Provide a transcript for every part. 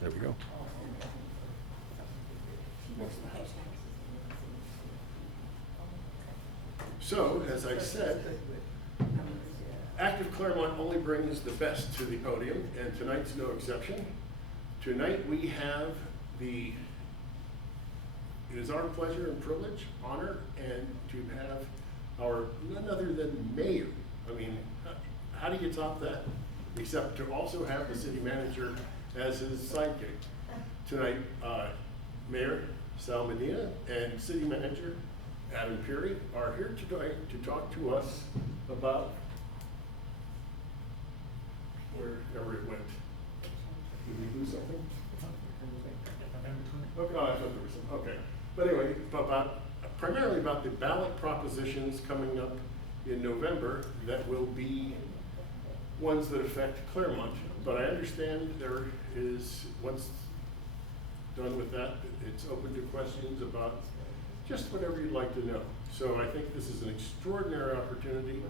There we go. So, as I said, Active Claremont only brings the best to the podium, and tonight's no exception. Tonight we have it is our pleasure and privilege, honor, and to have our none other than mayor. I mean, how do you top that? Except to also have the city manager as his sidekick. Tonight, Mayor Sal Medina and City Manager Pirrie are here tonight to talk to us about wherever it went. Did we lose something? Okay, oh, I thought there was some, okay. But anyway, primarily about the ballot propositions coming up in November that will be ones that affect Claremont. But I understand there is, once done with that, it's open to questions about just whatever you'd like to know. So I think this is an extraordinary opportunity,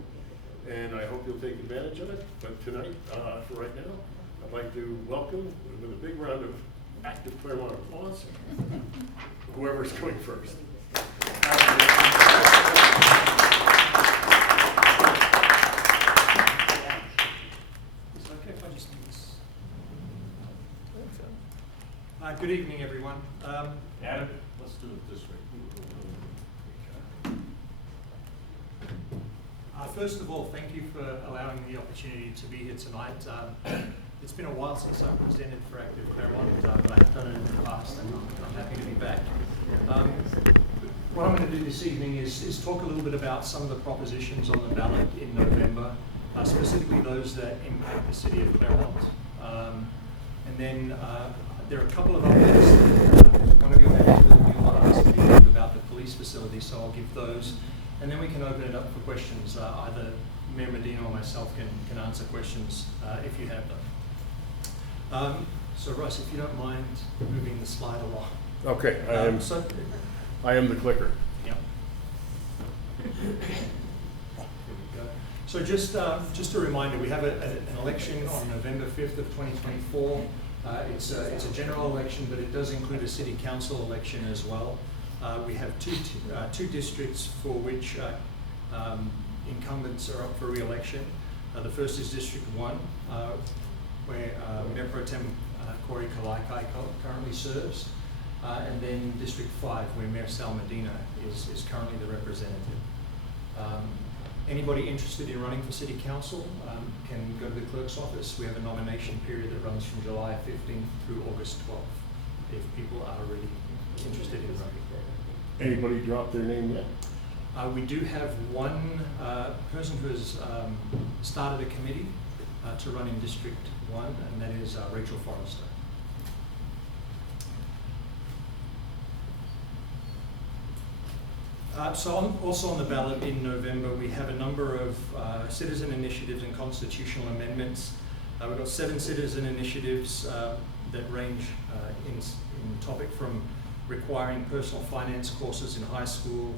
and I hope you'll take advantage of it. But tonight, for right now, I'd like to welcome, with a big round of active Claremont applause, whoever's going first. Good evening, everyone. Adam, let's do it this way. First of all, thank you for allowing me the opportunity to be here tonight. It's been a while since I've presented for Active Claremont, but I've done it in the past, and I'm happy to be back. What I'm going to do this evening is talk a little bit about some of the propositions on the ballot in November, specifically those that impact the city of Claremont. And then there are a couple of updates. One of you asked me about the police facility, so I'll give those. And then we can open it up for questions. Either Mayor Medina or myself can answer questions if you have them. So Russ, if you don't mind moving the slide along. Okay, I am the clicker. Yep. There we go. So just a reminder, we have an election on November 5th of 2024. It's a general election, but it does include a city council election as well. We have two districts for which incumbents are up for re-election. The first is District 1, where Mayor Pro Tem Corey Kalaikai currently serves. And then District 5, where Mayor Sal Medina is currently the representative. Anybody interested in running for City Council can go to the clerk's office. We have a nomination period that runs from July 15th through August 12th, if people are really interested in running. Anybody drop their name yet? We do have one person who has started a committee to run in District 1, and that is Rachel Forrester. So also on the ballot in November, we have a number of citizen initiatives and constitutional amendments. We've got 7 citizen initiatives that range in topic from requiring personal finance courses in high school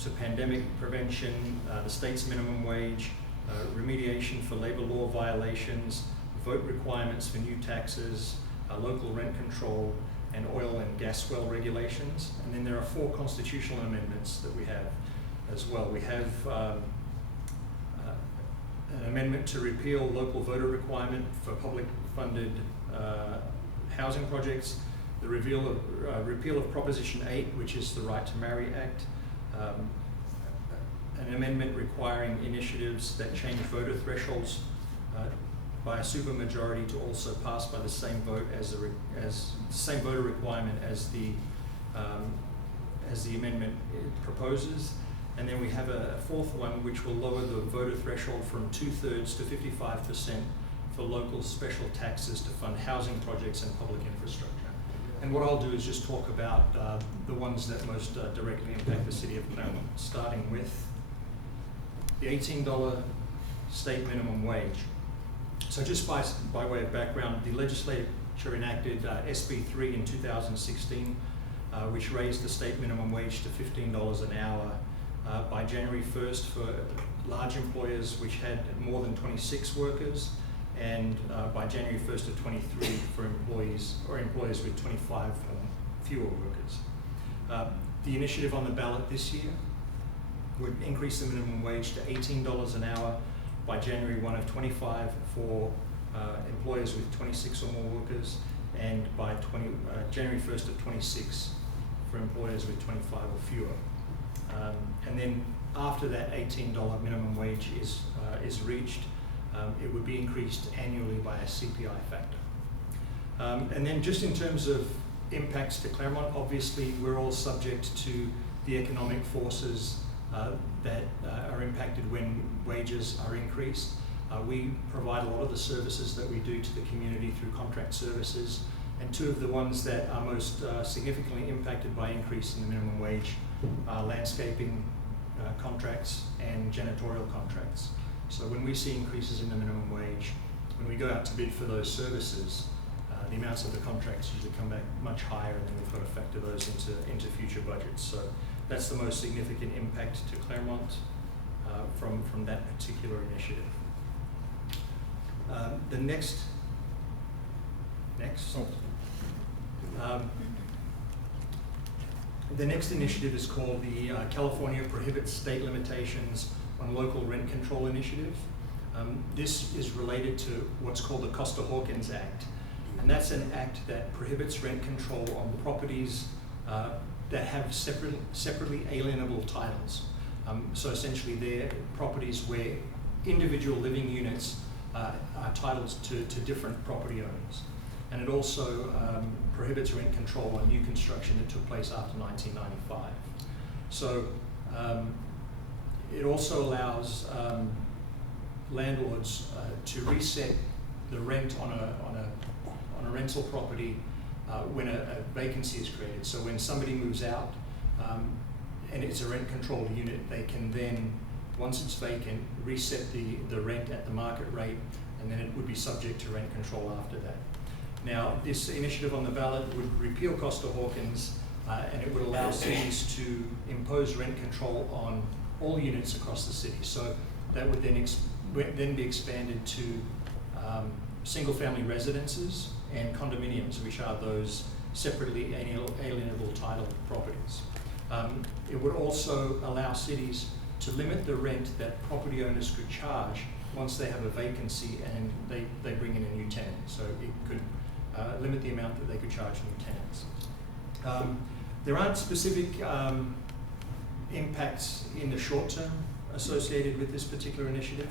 to pandemic prevention, the state's minimum wage, remediation for labor law violations, vote requirements for new taxes, local rent control, and oil and gas well regulations. And then there are 4 constitutional amendments that we have as well. We have an amendment to repeal local voter requirement for public funded housing projects, the repeal of Proposition 8, which is the Right to Marry Act, an amendment requiring initiatives that change voter thresholds by a supermajority to also pass by the same vote as the same voter requirement as the amendment proposes. And then we have a 4th one which will lower the voter threshold from 2/3 to 55% for local special taxes to fund housing projects and public infrastructure. And what I'll do is just talk about the ones that most directly impact the city of Claremont, starting with the $18 state minimum wage. So just by way of background, the legislature enacted SB 3 in 2016, which raised the state minimum wage to $15 an hour by January 1st for large employers which had more than 26 workers, and by January 1st of 23 for employees employees or employers with 25 or fewer workers. The initiative on the ballot this year would increase the minimum wage to $18 an hour by January 1 of 25 for employers with 26 or more workers, and by January 1st of 26 for employers with 25 or fewer. And then after that $18 minimum wage is reached, it would be increased annually by a CPI factor. And then just in terms of impacts to Claremont, obviously we're all subject to the economic forces that are impacted when wages are increased. We provide a lot of the services that we do to the community through contract services, and two of the ones that are most significantly impacted by increase in the minimum wage are landscaping contracts and janitorial contracts. So when we see increases in the minimum wage, when we go out to bid for those services, the amounts of the contracts usually come back much higher, and then we've got to factor those into future budgets. So that's the most significant impact to Claremont from that particular initiative. The next. The next initiative is called the California Prohibits State Limitations on Local Rent Control Initiative. This is related to what's called the Costa-Hawkins Act, and that's an act that prohibits rent control on properties that have separately alienable titles. So essentially they're properties where individual living units are titled to different property owners. And it also prohibits rent control on new construction that took place after 1995. So it also allows landlords to reset the rent on a rental property when a vacancy is created. So when somebody moves out and it's a rent controlled unit, they can then, once it's vacant, reset the rent at the market rate, and then it would be subject to rent control after that. Now, this initiative on the ballot would repeal Costa-Hawkins, and it would allow cities to impose rent control on all units across the city. So that would then be expanded to single-family residences and condominiums, which are those separately alienable title properties. It would also allow cities to limit the rent that property owners could charge once they have a vacancy and they bring in a new tenant. So it could limit the amount that they could charge new tenants. There aren't specific impacts in the short term associated with this particular initiative,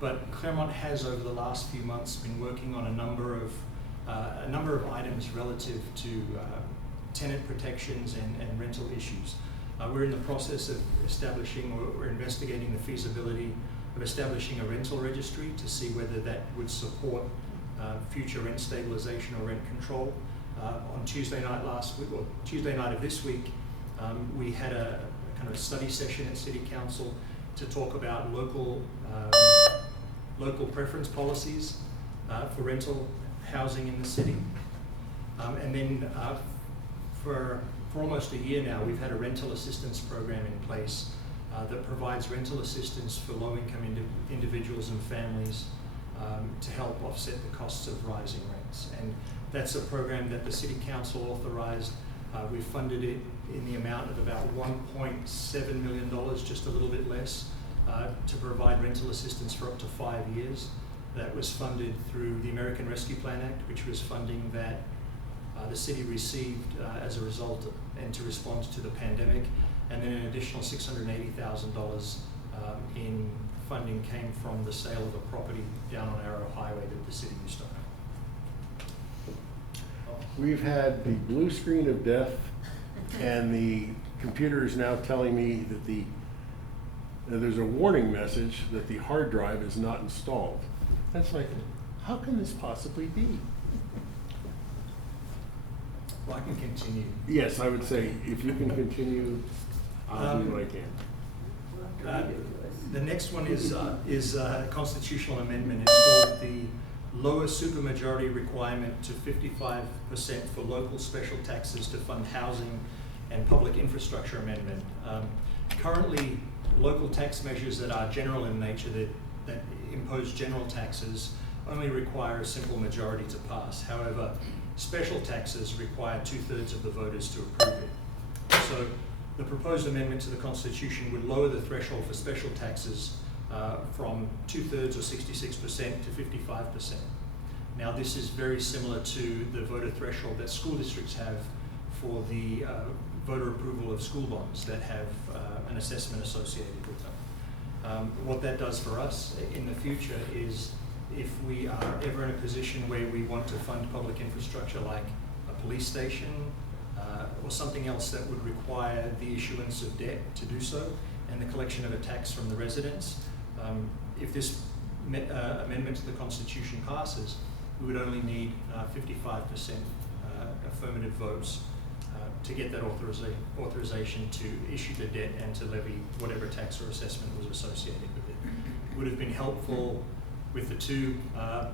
but Claremont has over the last few months been working on a number of items relative to tenant protections and rental issues. We're in the process of we're investigating the feasibility of establishing a rental registry to see whether that would support future rent stabilization or rent control. On Tuesday night of this week, we had a kind of a study session at City Council to talk about local preference policies for rental housing in the city. And then for almost a year now, we've had a rental assistance program in place that provides rental assistance for low-income individuals and families to help offset the costs of rising rents. And that's a program that the City Council authorized. We funded it in the amount of about $1.7 million, just a little bit less, to provide rental assistance for up to 5 years. That was funded through the American Rescue Plan Act, which was funding that the city received as a result and to respond to the pandemic. And then an additional $680,000 in funding came from the sale of a property down on Arrow Highway that the city used to own. We've had the blue screen of death, and the computer is now telling me that there's a warning message that the hard drive is not installed. That's like, how can this possibly be? Well, I can continue. Yes, I would say if you can continue, I'll do what I can. The next one is a constitutional amendment. It's called the Lower Supermajority Requirement to 55% for Local Special Taxes to Fund Housing and Public Infrastructure Amendment. Currently, local tax measures that are general in nature, that impose general taxes, only require a simple majority to pass. However, special taxes require 2/3 of the voters to approve it. So the proposed amendment to the Constitution would lower the threshold for special taxes from 2/3 or 66% to 55%. Now, this is very similar to the voter threshold that school districts have for the voter approval of school bonds that have an assessment associated with them. What that does for us in the future is, if we are ever in a position where we want to fund public infrastructure like a police station or something else that would require the issuance of debt to do so and the collection of a tax from the residents, if this amendment to the Constitution passes, we would only need 55% affirmative votes to get that authorization to issue the debt and to levy whatever tax or assessment was associated with it. It would have been helpful with the two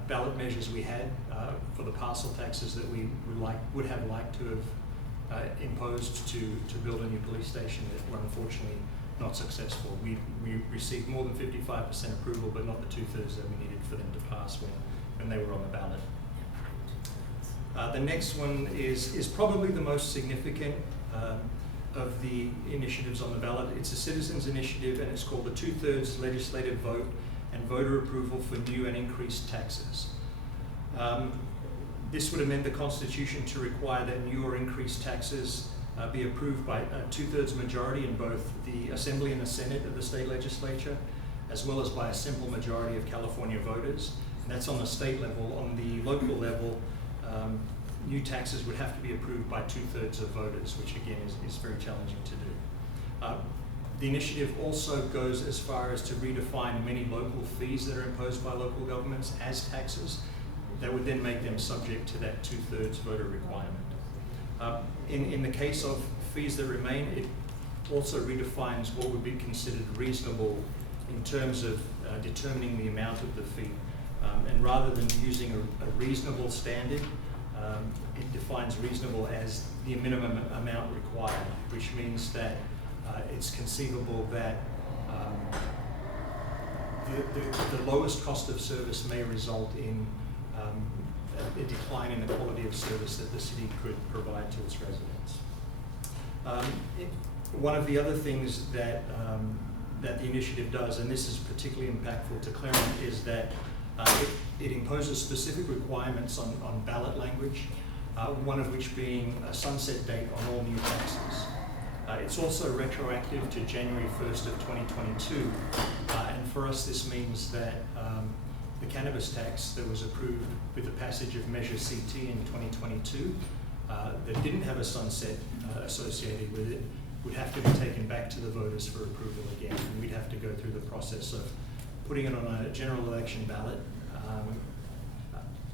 ballot measures we had for the parcel taxes that we would have liked to have imposed to build a new police station that were unfortunately not successful. We received more than 55% approval, but not the 2/3 that we needed for them to pass when they were on the ballot. The next one is probably the most significant of the initiatives on the ballot. It's a citizens initiative, and it's called the 2/3 legislative vote and voter approval for new and increased taxes. This would amend the Constitution to require that new or increased taxes be approved by a 2/3 majority in both the Assembly and the Senate of the state legislature, as well as by a simple majority of California voters. And that's on the state level. On the local level, new taxes would have to be approved by 2/3 of voters, which again is very challenging to do. The initiative also goes as far as to redefine many local fees that are imposed by local governments as taxes that would then make them subject to that 2/3 voter requirement. In the case of fees that remain, it also redefines what would be considered reasonable in terms of determining the amount of the fee. And rather than using a reasonable standard, it defines reasonable as the minimum amount required, which means that it's conceivable that the lowest cost of service may result in a decline in the quality of service that the city could provide to its residents. One of the other things that the initiative does, and this is particularly impactful to Claremont, is that it imposes specific requirements on ballot language, one of which being a sunset date on all new taxes. It's also retroactive to January 1st of 2022, and for us this means that the cannabis tax that was approved with the passage of Measure CT in 2022 that didn't have a sunset associated with it would have to be taken back to the voters for approval again. And we'd have to go through the process of putting it on a general election ballot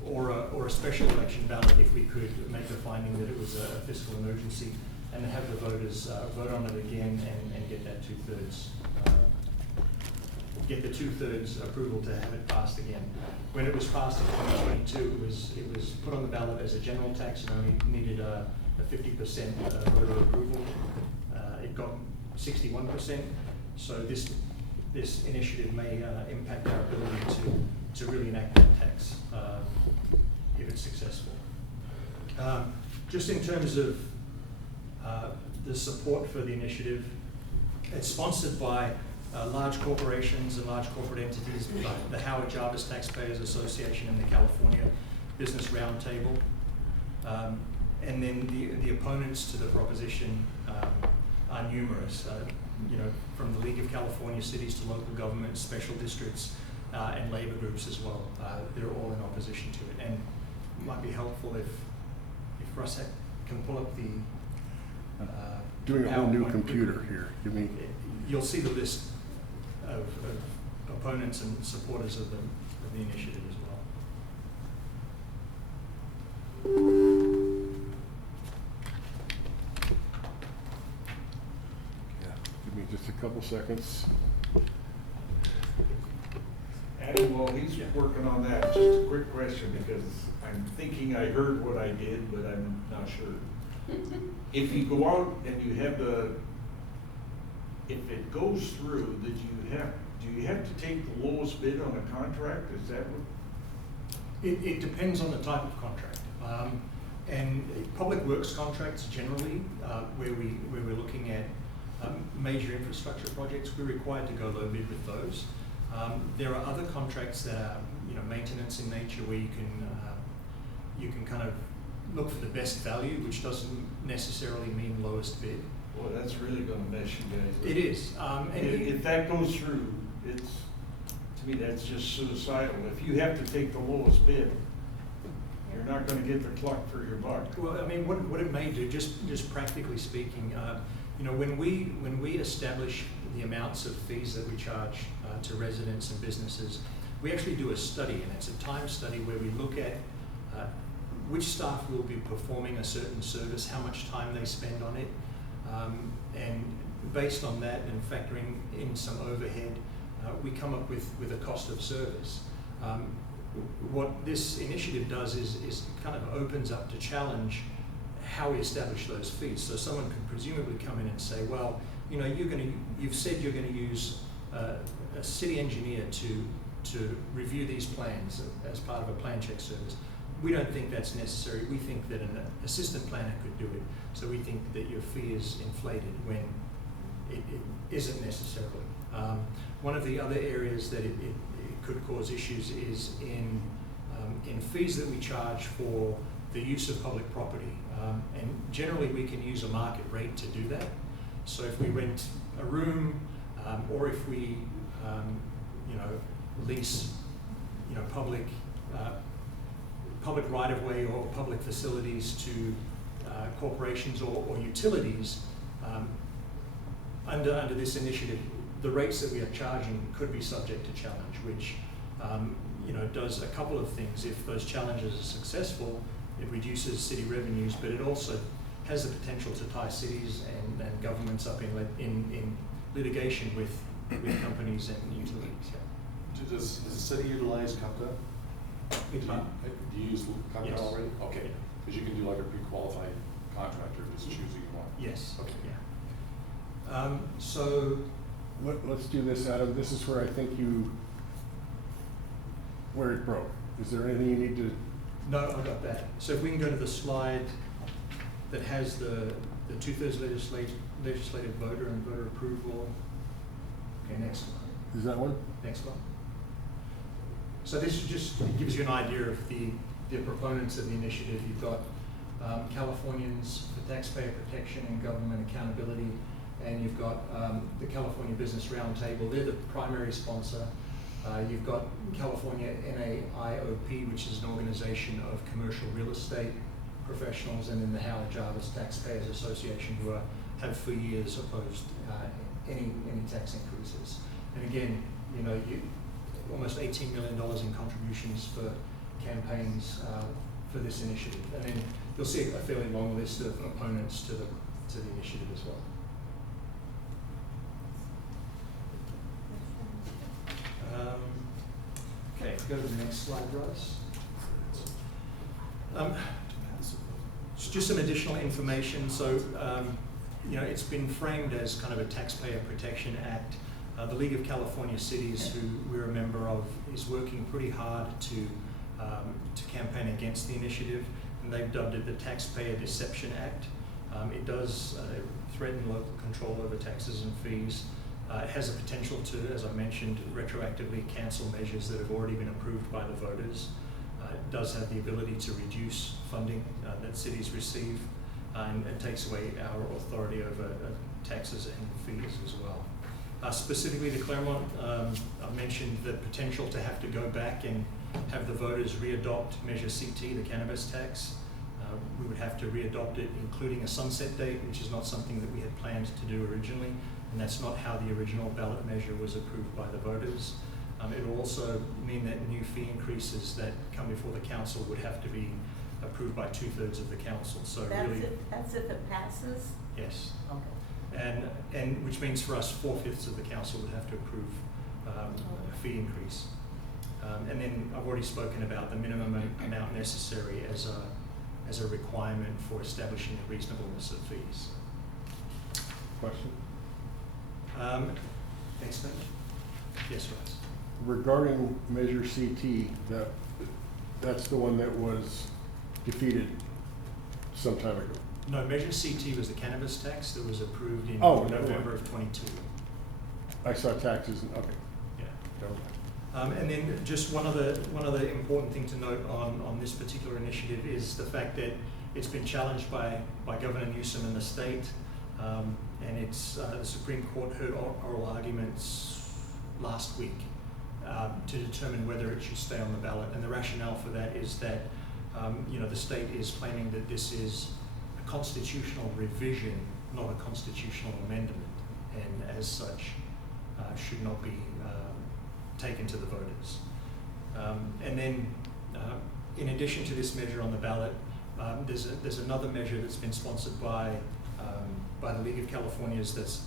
or a special election ballot if we could make the finding that it was a fiscal emergency, and have the voters vote on it again and get that 2/3 get the 2/3 approval to have it passed again. When it was passed in 2022, it was put on the ballot as a general tax and only needed a 50% voter approval. It got 61%. So this initiative may impact our ability to really enact that tax if it's successful. Just in terms of the support for the initiative, it's sponsored by large corporations and large corporate entities like the Howard Jarvis Taxpayers Association and the California Business Roundtable. And then the opponents to the proposition are numerous, from the League of California Cities to local governments, special districts, and labor groups as well. They're all in opposition to it. And it might be helpful if Russ can pull up the doing a whole new PowerPoint. computer here. Give me. You'll see the list of opponents and supporters of the initiative as well. Yeah. Give me just a couple seconds. Adam, while he's working on that, just a quick question, because I'm thinking I heard what I did, but I'm not sure. If you go out and you have if it goes through, do you have to take the lowest bid on a contract? Is that what? It depends on the type of contract. And public works contracts generally, where we're looking at major infrastructure projects, we're required to go low bid with those. There are other contracts that are, maintenance in nature, where you can kind of look for the best value, which doesn't necessarily mean lowest bid. Boy, that's really gonna mess you guys up. It is. If that goes through, to me, that's just suicidal. If you have to take the lowest bid, you're not gonna get the cluck for your buck. Well, I mean, what it may do, just practically speaking, when we establish the amounts of fees that we charge to residents and businesses, we actually do a study, and it's a time study where we look at which staff will be performing a certain service, how much time they spend on it, and based on that and factoring in some overhead, we come up with a cost of service. What this initiative does is kind of opens up to challenge how we establish those fees. So someone could presumably come in and say, well, you've said you're going to use a city engineer to review these plans as part of a plan check service. We don't think that's necessary. We think that an assistant planner could do it. So we think that your fee is inflated when it isn't necessarily. One of the other areas that it could cause issues is in fees that we charge for the use of public property. And generally we can use a market rate to do that. So if we rent a room, or if we lease public right-of-way or public facilities to corporations or utilities, under this initiative, the rates that we are charging could be subject to challenge, which does a couple of things. If those challenges are successful, it reduces city revenues, but it also has the potential to tie cities and governments up in litigation with companies and utilities. Yeah. Does the city utilize CUPTA? Do you use CUPTA Yes. already? Okay, because you can do like a pre-qualified contractor, just choose who you want. Yes. Okay. Yeah. So Let's do this, Adam. This is where I think where it broke. Is there anything you need to? no, I've got that. So if we can go to the slide that has the 2/3 legislative voter and voter approval. Okay, next one. Is that one? Next one. So this just gives you an idea of the proponents of the initiative. You've got Californians for Taxpayer Protection and Government Accountability, and you've got the California Business Roundtable. They're the primary sponsor. You've got California NAIOP, which is an organization of commercial real estate professionals, and then the Howard Jarvis Taxpayers Association, who have for years opposed any tax increases. And again, almost $18 million in contributions for campaigns for this initiative. And then you'll see a fairly long list of opponents to the initiative as well. Okay, go to the next slide, Bryce. Just some additional information. So, it's been framed as kind of a Taxpayer Protection Act. The League of California Cities, who we're a member of, is working pretty hard to campaign against the initiative, and they've dubbed it the Taxpayer Deception Act. It does threaten local control over taxes and fees. It has a potential to, as I mentioned, retroactively cancel measures that have already been approved by the voters. It does have the ability to reduce funding that cities receive, and takes away our authority over taxes and fees as well. Specifically to Claremont, I mentioned the potential to have to go back and have the voters readopt Measure CT, the cannabis tax. We would have to readopt it, including a sunset date, which is not something that we had planned to do originally, and that's not how the original ballot measure was approved by the voters. It will also mean that new fee increases that come before the council would have to be approved by 2/3 of the council. So That's if it passes? Yes. Okay. And which means for us, 4/5 of the council would have to approve a fee increase. And then I've already spoken about the minimum amount necessary as a requirement for establishing the reasonableness of fees. Question? Next page. Yes, Russ. Regarding Measure CT, That's the one that was defeated some time ago. No, Measure CT was the cannabis tax that was approved in Oh, never mind. November of '22. I saw taxes, okay, Yeah. never mind. And then just one other important thing to note on this particular initiative is the fact that it's been challenged by Governor Newsom and the state, and it's the Supreme Court heard oral arguments last week to determine whether it should stay on the ballot. And the rationale for that is that the state is claiming that this is a constitutional revision, not a constitutional amendment, and as such should not be taken to the voters. And then, in addition to this measure on the ballot, there's another measure that's been sponsored by the League of California Cities.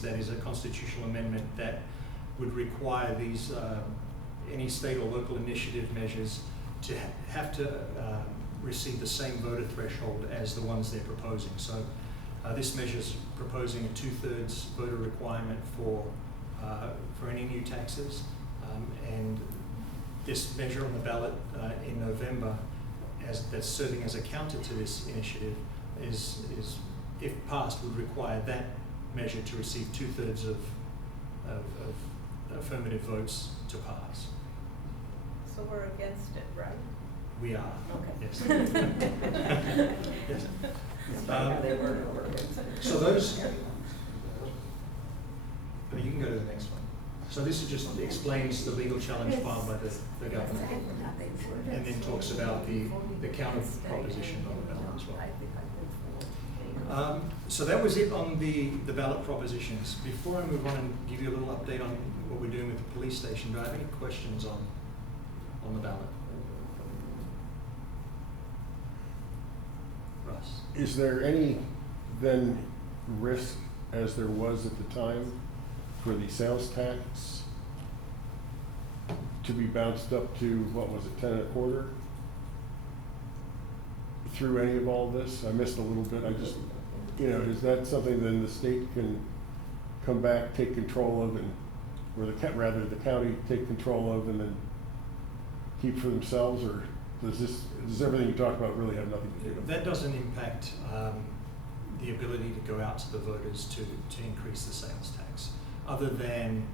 That is a constitutional amendment that would require these any state or local initiative measures to have to receive the same voter threshold as the ones they're proposing. So this measure is proposing a 2/3 voter requirement for any new taxes, and this measure on the ballot in November, that's serving as a counter to this initiative, is if passed, would require that measure to receive 2/3 of affirmative votes to pass. So we're against it, right? We are. Okay. Yes. Yes. That's not how they were over it. So those. You can go to the next one. So this is just explains the legal challenge filed by the government, and then talks about the counter proposition on the ballot as well. So that was it on the ballot propositions. Before I move on and give you a little update on what we're doing with the police station, do I have any questions on the ballot? Russ? Is there any then risk, as there was at the time, for the sales tax to be bounced up to, what was it, 10 1/4? Through any of all this? I missed a little bit. I just, is that something then the state can come back, take control of, and, or the county take control of and then keep for themselves, or does everything you talk about really have nothing to do with it? That doesn't impact the ability to go out to the voters to increase the sales tax, other than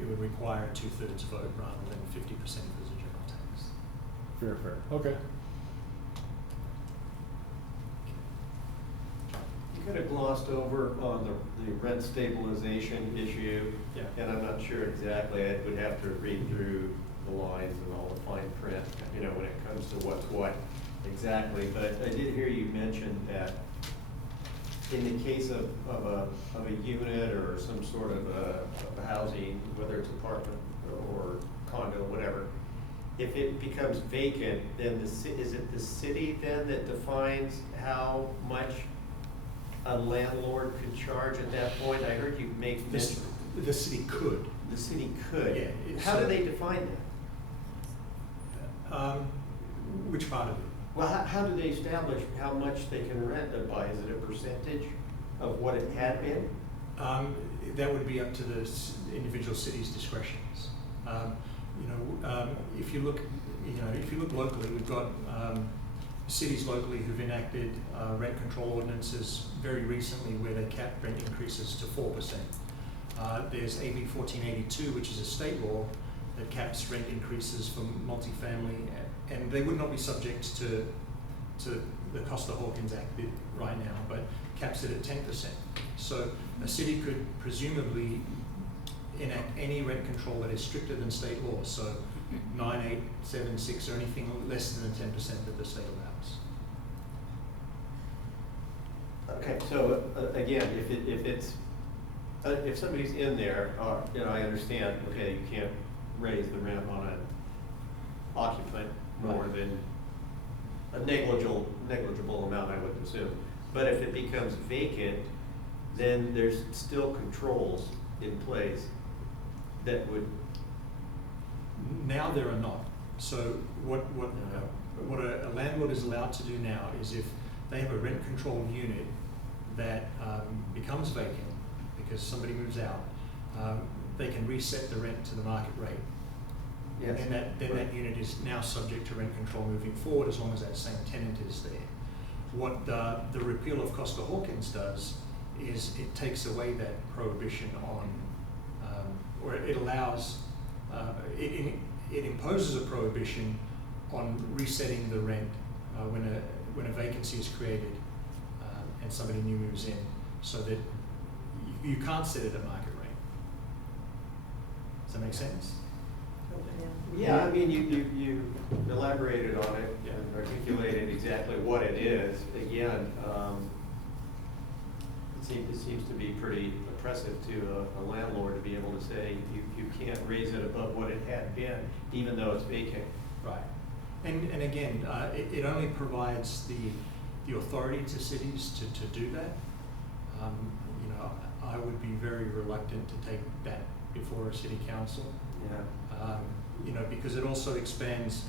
it would require a 2/3 vote rather than 50% as a general tax. Fair. Okay. You kind of glossed over on the rent stabilization issue. Yeah. And I'm not sure exactly, I would have to read through the lines and all the fine print, when it comes to what's what exactly. But I did hear you mention that in the case of a unit or some sort of a housing, whether it's apartment or condo, whatever, if it becomes vacant, then is it the city then that defines how much a landlord could charge at that point? I heard you make mention. The city could. The city could. Yeah, How do they define that? Which part of it? Well, how do they establish how much they can rent it by? Is it a percentage of what it had been? That would be up to the individual city's discretions. If you look locally, we've got cities locally who've enacted rent control ordinances very recently where they cap rent increases to 4%. There's AB 1482, which is a state law that caps rent increases for multifamily, and they would not be subject to the Costa-Hawkins Act right now, but caps it at 10%. So a city could presumably enact any rent control that is stricter than state law, so 9, 8, 7, 6, or anything less than the 10% that the state allows. Okay, so again, if somebody's in there, I understand. Okay, you can't raise the rent on an occupant more than a negligible amount, I would assume. But if it becomes vacant, then there's still controls in place that would. Now there are not. So what a landlord is allowed to do now is if they have a rent controlled unit that becomes vacant because somebody moves out, they can reset the rent to the market rate. Yes. And then that unit is now subject to rent control moving forward as long as that same tenant is there. What the repeal of Costa-Hawkins does is it takes away that prohibition on, or it allows, it imposes a prohibition on resetting the rent when a vacancy is created and somebody new moves in, so that you can't set it at market rate. Does that make sense? Yeah, I mean, you elaborated on it Yeah. and articulated exactly what it is. Again, it seems to be pretty oppressive to a landlord to be able to say you can't raise it above what it had been, even though it's vacant. Right. And again, it only provides the authority to cities to do that. You know, I would be very reluctant to take that before a city council. Yeah. You know, because it also expands,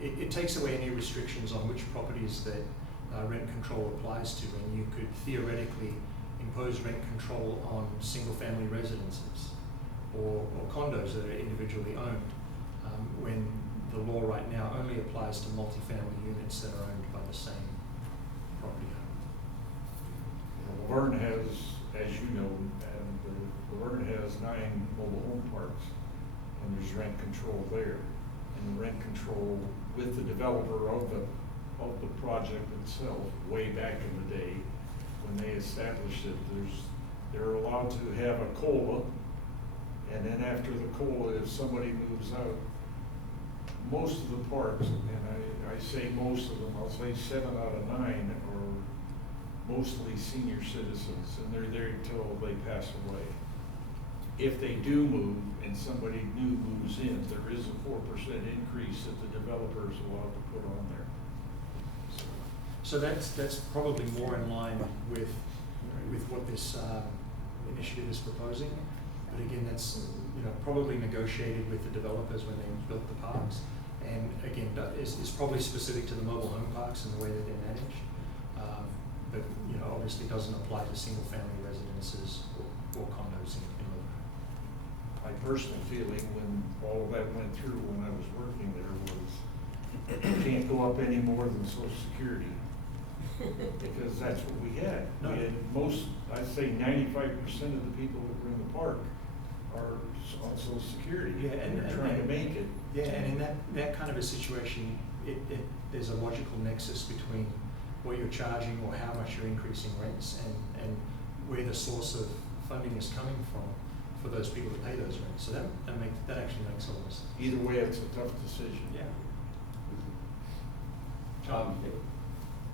it takes away any restrictions on which properties that rent control applies to, and you could theoretically impose rent control on single-family residences or condos that are individually owned, when the law right now only applies to multifamily units that are owned by the same property owner. Laverne has, as you know, Laverne has 9 mobile home parks, and there's rent control there. And the rent control with the developer of the project itself, way back in the day, when they established it, they're allowed to have a COLA, and then after the COLA, if somebody moves out, most of the parks, and I say most of them, I'll say 7 out of 9 are mostly senior citizens, and they're there until they pass away. If they do move and somebody new moves in, there is a 4% increase that the developer is allowed to put on there. So that's probably more in line with what this initiative is proposing. But again, that's, you know, probably negotiated with the developers when they built the parks. And again, is probably specific to the mobile home parks and the way that they're managed. But, you know, obviously doesn't apply to single-family residences or condos in Liverpool. My personal feeling when all of that went through when I was working there was, you can't go up any more than Social Security. Because that's what we had. No. We had I'd say 95% of the people that were in the park are on Social Security. Yeah, and they're trying to make it. Yeah, and in that kind of a situation, there's a logical nexus between what you're charging or how much you're increasing rents and where the source of funding is coming from for those people to pay those rents. So that actually makes a lot of sense. Either way, it's a tough decision. Yeah.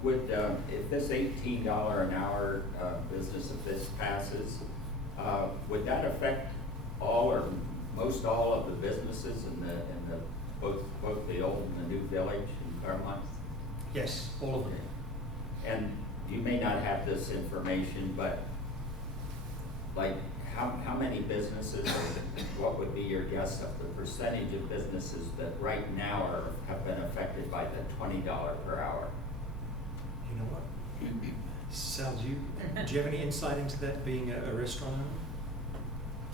Would, if this $18 an hour business, if this passes, would that affect all or most all of the businesses in the both the old and the new village in Claremont? Yes, all of them. And you may not have this information, but like how many businesses, what would be your guess of the percentage of businesses that right now have been affected by the $20 per hour? You know what? Sal, do you have any insight into that, being a restaurant owner?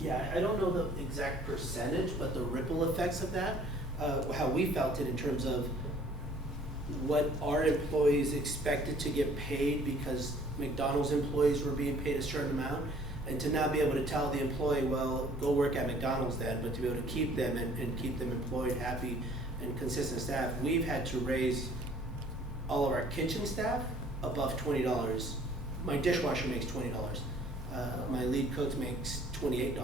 Yeah, I don't know the exact percentage, but the ripple effects of that, how we felt it in terms of what our employees expected to get paid because McDonald's employees were being paid a certain amount, and to not be able to tell the employee, well, go work at McDonald's then, but to be able to keep them and keep them employed, happy, and consistent staff, we've had to raise all of our kitchen staff above $20. My dishwasher makes $20. My lead cook makes $28.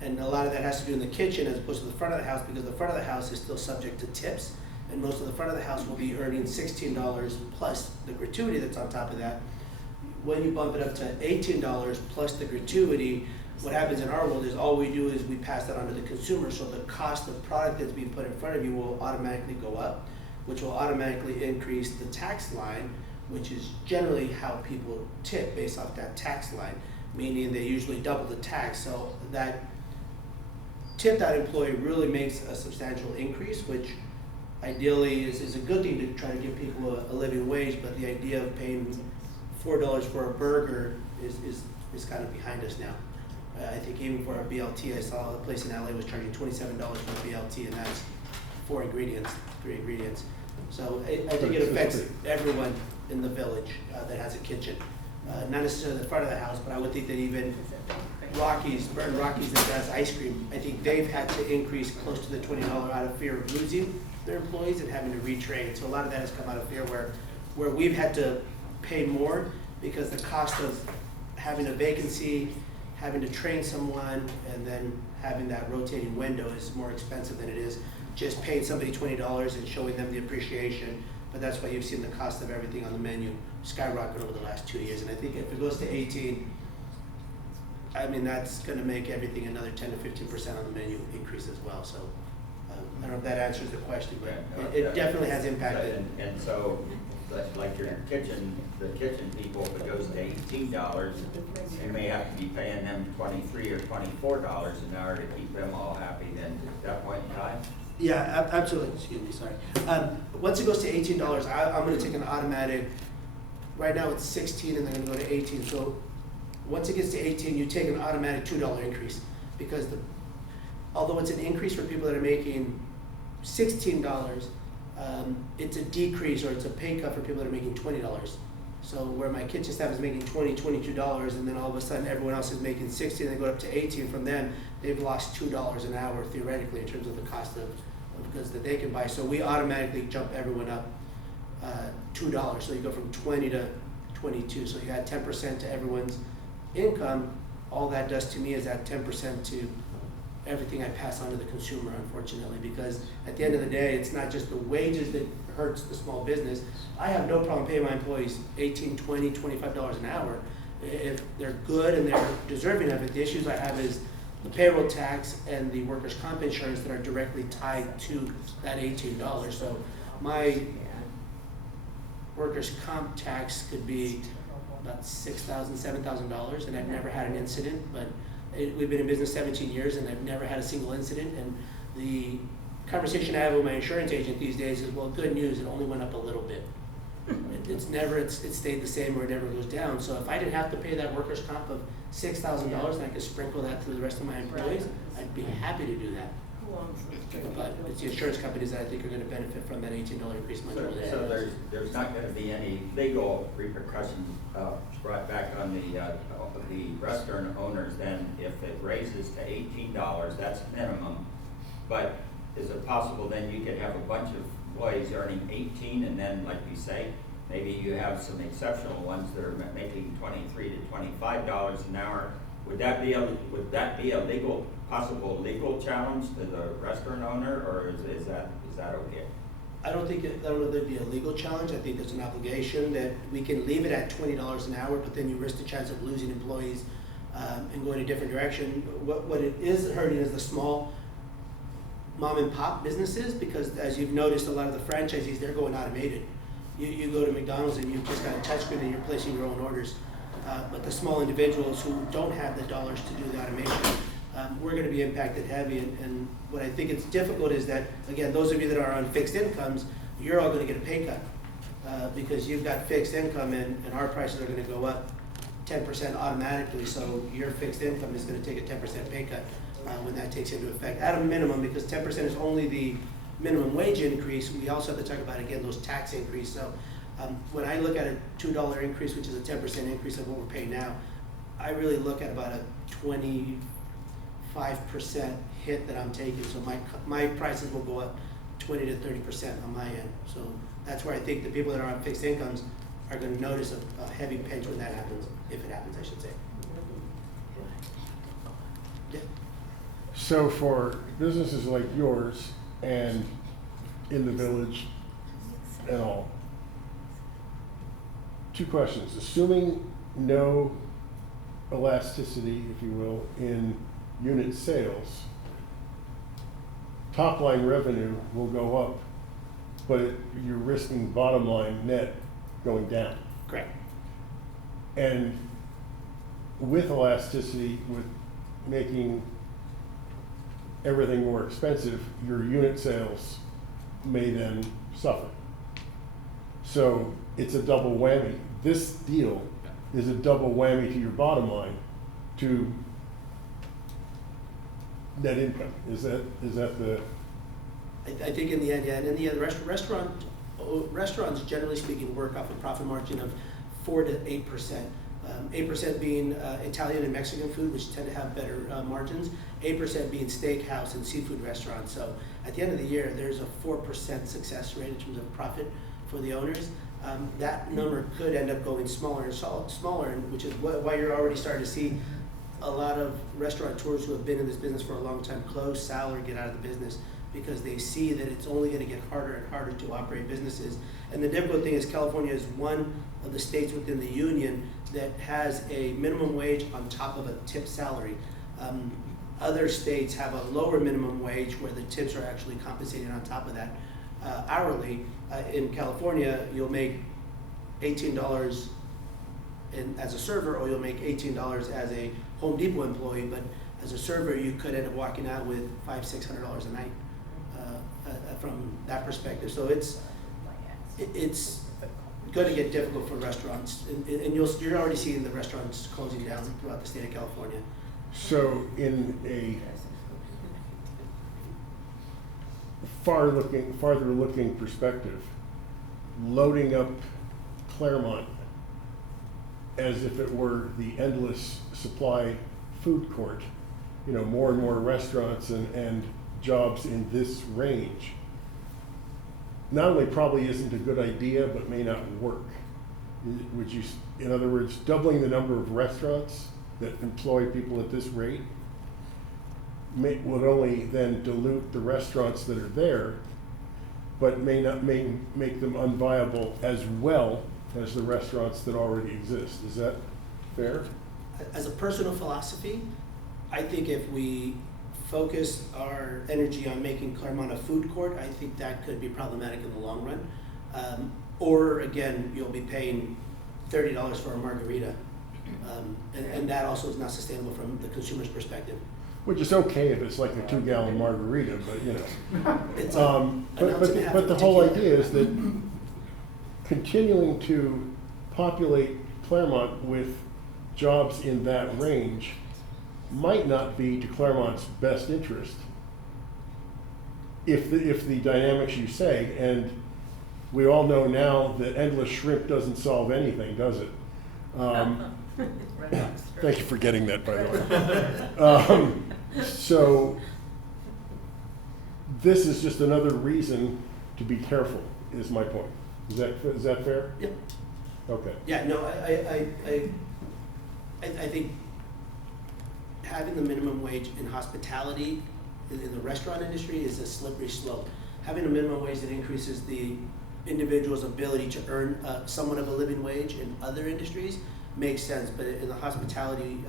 And a lot of that has to do in the kitchen as opposed to the front of the house, because the front of the house is still subject to tips, and most of the front of the house will be earning $16 plus the gratuity that's on top of that. When you bump it up to $18 plus the gratuity, what happens in our world is all we do is we pass that on to the consumer, so the cost of product that's being put in front of you will automatically go up, which will automatically increase the tax line, which is generally how people tip based off that tax line, meaning they usually double the tax. So that tip that employee really makes a substantial increase, which ideally is a good thing to try to give people a living wage, but the idea of paying $4 for a burger is kind of behind us now. I think even for a BLT, I saw a place in LA was charging $27 for a BLT, and that's 3 ingredients. So I think it affects everyone in the village that has a kitchen. Not necessarily the front of the house, but I would think that even Rockies that does ice cream, I think they've had to increase close to the $20 out of fear of losing their employees and having to retrain. So a lot of that has come out of fear where we've had to pay more because the cost of having a vacancy, having to train someone, and then having that rotating window is more expensive than it is just paying somebody $20 and showing them the appreciation. But that's why you've seen the cost of everything on the menu skyrocket over the last 2 years. And I think if it goes to 18, I mean, that's gonna make everything another 10 to 15% on the menu increase as well. So I don't know if that answers the question, but it definitely has impacted. And so, like your kitchen, the kitchen people, if it goes to $18, you may have to be paying them $23 or $24 an hour to keep them all happy then at that point in time? Yeah, absolutely, excuse me, sorry. Once it goes to $18, I'm gonna take an automatic, right now it's 16 and they're gonna go to 18. So once it gets to 18, you take an automatic $2 increase because although it's an increase for people that are making $16, it's a decrease or it's a pay cut for people that are making $20. So where my kitchen staff is making $20, $22, and then all of a sudden everyone else is making 16, and they go up to 18 from them, they've lost $2 an hour theoretically in terms of the cost of goods that they can buy. So we automatically jump everyone up $2. So you go from 20 to 22. So you add 10% to everyone's income. All that does to me is add 10% to everything I pass on to the consumer, unfortunately, because at the end of the day, it's not just the wages that hurts the small business. I have no problem paying my employees $18, $20, $25 an hour if they're good and they're deserving of it. The issues I have is the payroll tax and the workers' comp insurance that are directly tied to that $18. So my workers' comp tax could be about $6,000, $7,000, and I've never had an incident, but we've been in business 17 years and I've never had a single incident. And the conversation I have with my insurance agent these days is, well, good news, it only went up a little bit. It stayed the same or it never goes down. So if I didn't have to pay that workers' comp of $6,000 and I could sprinkle that to the rest of my employees, I'd be happy to do that. Who owns this? But it's the insurance companies that I think are gonna benefit from that $18 increase much more than anyone So else. there's not gonna be any legal repercussions brought back on the restaurant owners then if it raises to $18, that's minimum. But is it possible then you could have a bunch of employees earning 18 and then, like you say, maybe you have some exceptional ones that are making $23 to $25 an hour? Would that be a possible legal challenge to the restaurant owner, or is that okay? I don't know there'd be a legal challenge. I think there's an obligation that we can leave it at $20 an hour, but then you risk the chance of losing employees and going a different direction. What it is hurting is the small mom and pop businesses, because as you've noticed, a lot of the franchisees, they're going automated. You go to McDonald's and you've just got a touchscreen and you're placing your own orders. But the small individuals who don't have the dollars to do the automation, we're going to be impacted heavy. And what I think it's difficult is that, again, those of you that are on fixed incomes, you're all going to get a pay cut because you've got fixed income and our prices are going to go up 10% automatically. So your fixed income is going to take a 10% pay cut when that takes into effect at a minimum, because 10% is only the minimum wage increase. We also have to talk about, again, those tax increase. So when I look at a $2 increase, which is a 10% increase of what we're paying now, I really look at about a 25% hit that I'm taking. So my prices will go up 20 to 30% on my end. So that's where I think the people that are on fixed incomes are going to notice a heavy pinch when that happens, if it happens, I should say. Yeah. So for businesses like yours and in the village and all, 2 questions. Assuming no elasticity, if you will, in unit sales, top line revenue will go up, but you're risking bottom line net going down. Correct. And with elasticity, with making everything more expensive, your unit sales may then suffer. So it's a double whammy. This deal is a double whammy to your bottom line to net income? Is that the, I think in the end, yeah, and in the end, restaurants, generally speaking, work off a profit margin of 4 to 8%. 8% being Italian and Mexican food, which tend to have better margins. 8% being steakhouse and seafood restaurants. So at the end of the year, there's a 4% success rate in terms of profit for the owners. That number could end up going smaller and smaller, and which is why you're already starting to see a lot of restaurateurs who have been in this business for a long time close, sell, or get out of the business, because they see that it's only going to get harder and harder to operate businesses. And the difficult thing is California is one of the states within the union that has a minimum wage on top of a tip salary. Other states have a lower minimum wage where the tips are actually compensated on top of that hourly. In California, you'll make $18 as a server, or you'll make $18 as a Home Depot employee, but as a server, you could end up walking out with $500-600 a night from that perspective. So it's going to get difficult for restaurants, and you're already seeing the restaurants closing down throughout the state of California. so in a farther looking perspective, loading up Claremont as if it were the endless supply food court, more and more restaurants and jobs in this range, not only probably isn't a good idea, but may not work. Would you, in other words, doubling the number of restaurants that employ people at this rate would only then dilute the restaurants that are there, but may not make them unviable as well as the restaurants that already exist. Is that fair? As a personal philosophy, I think if we focus our energy on making Claremont a food court, I think that could be problematic in the long run. Or again, you'll be paying $30 for a margarita, and that also is not sustainable from the consumer's perspective. Which is okay if it's like a 2-gallon margarita, but It's but the whole idea is that continuing to populate Claremont with jobs in that range might not be to Claremont's best interest if the dynamics you say, and we all know now that endless shrimp doesn't solve anything, does it? Thank you for getting that, by the way. So this is just another reason to be careful, is my point. Is that fair? Yep. Okay. Yeah, no, I think having the minimum wage in hospitality in the restaurant industry is a slippery slope. Having a minimum wage that increases the individual's ability to earn somewhat of a living wage in other industries makes sense, but in the hospitality,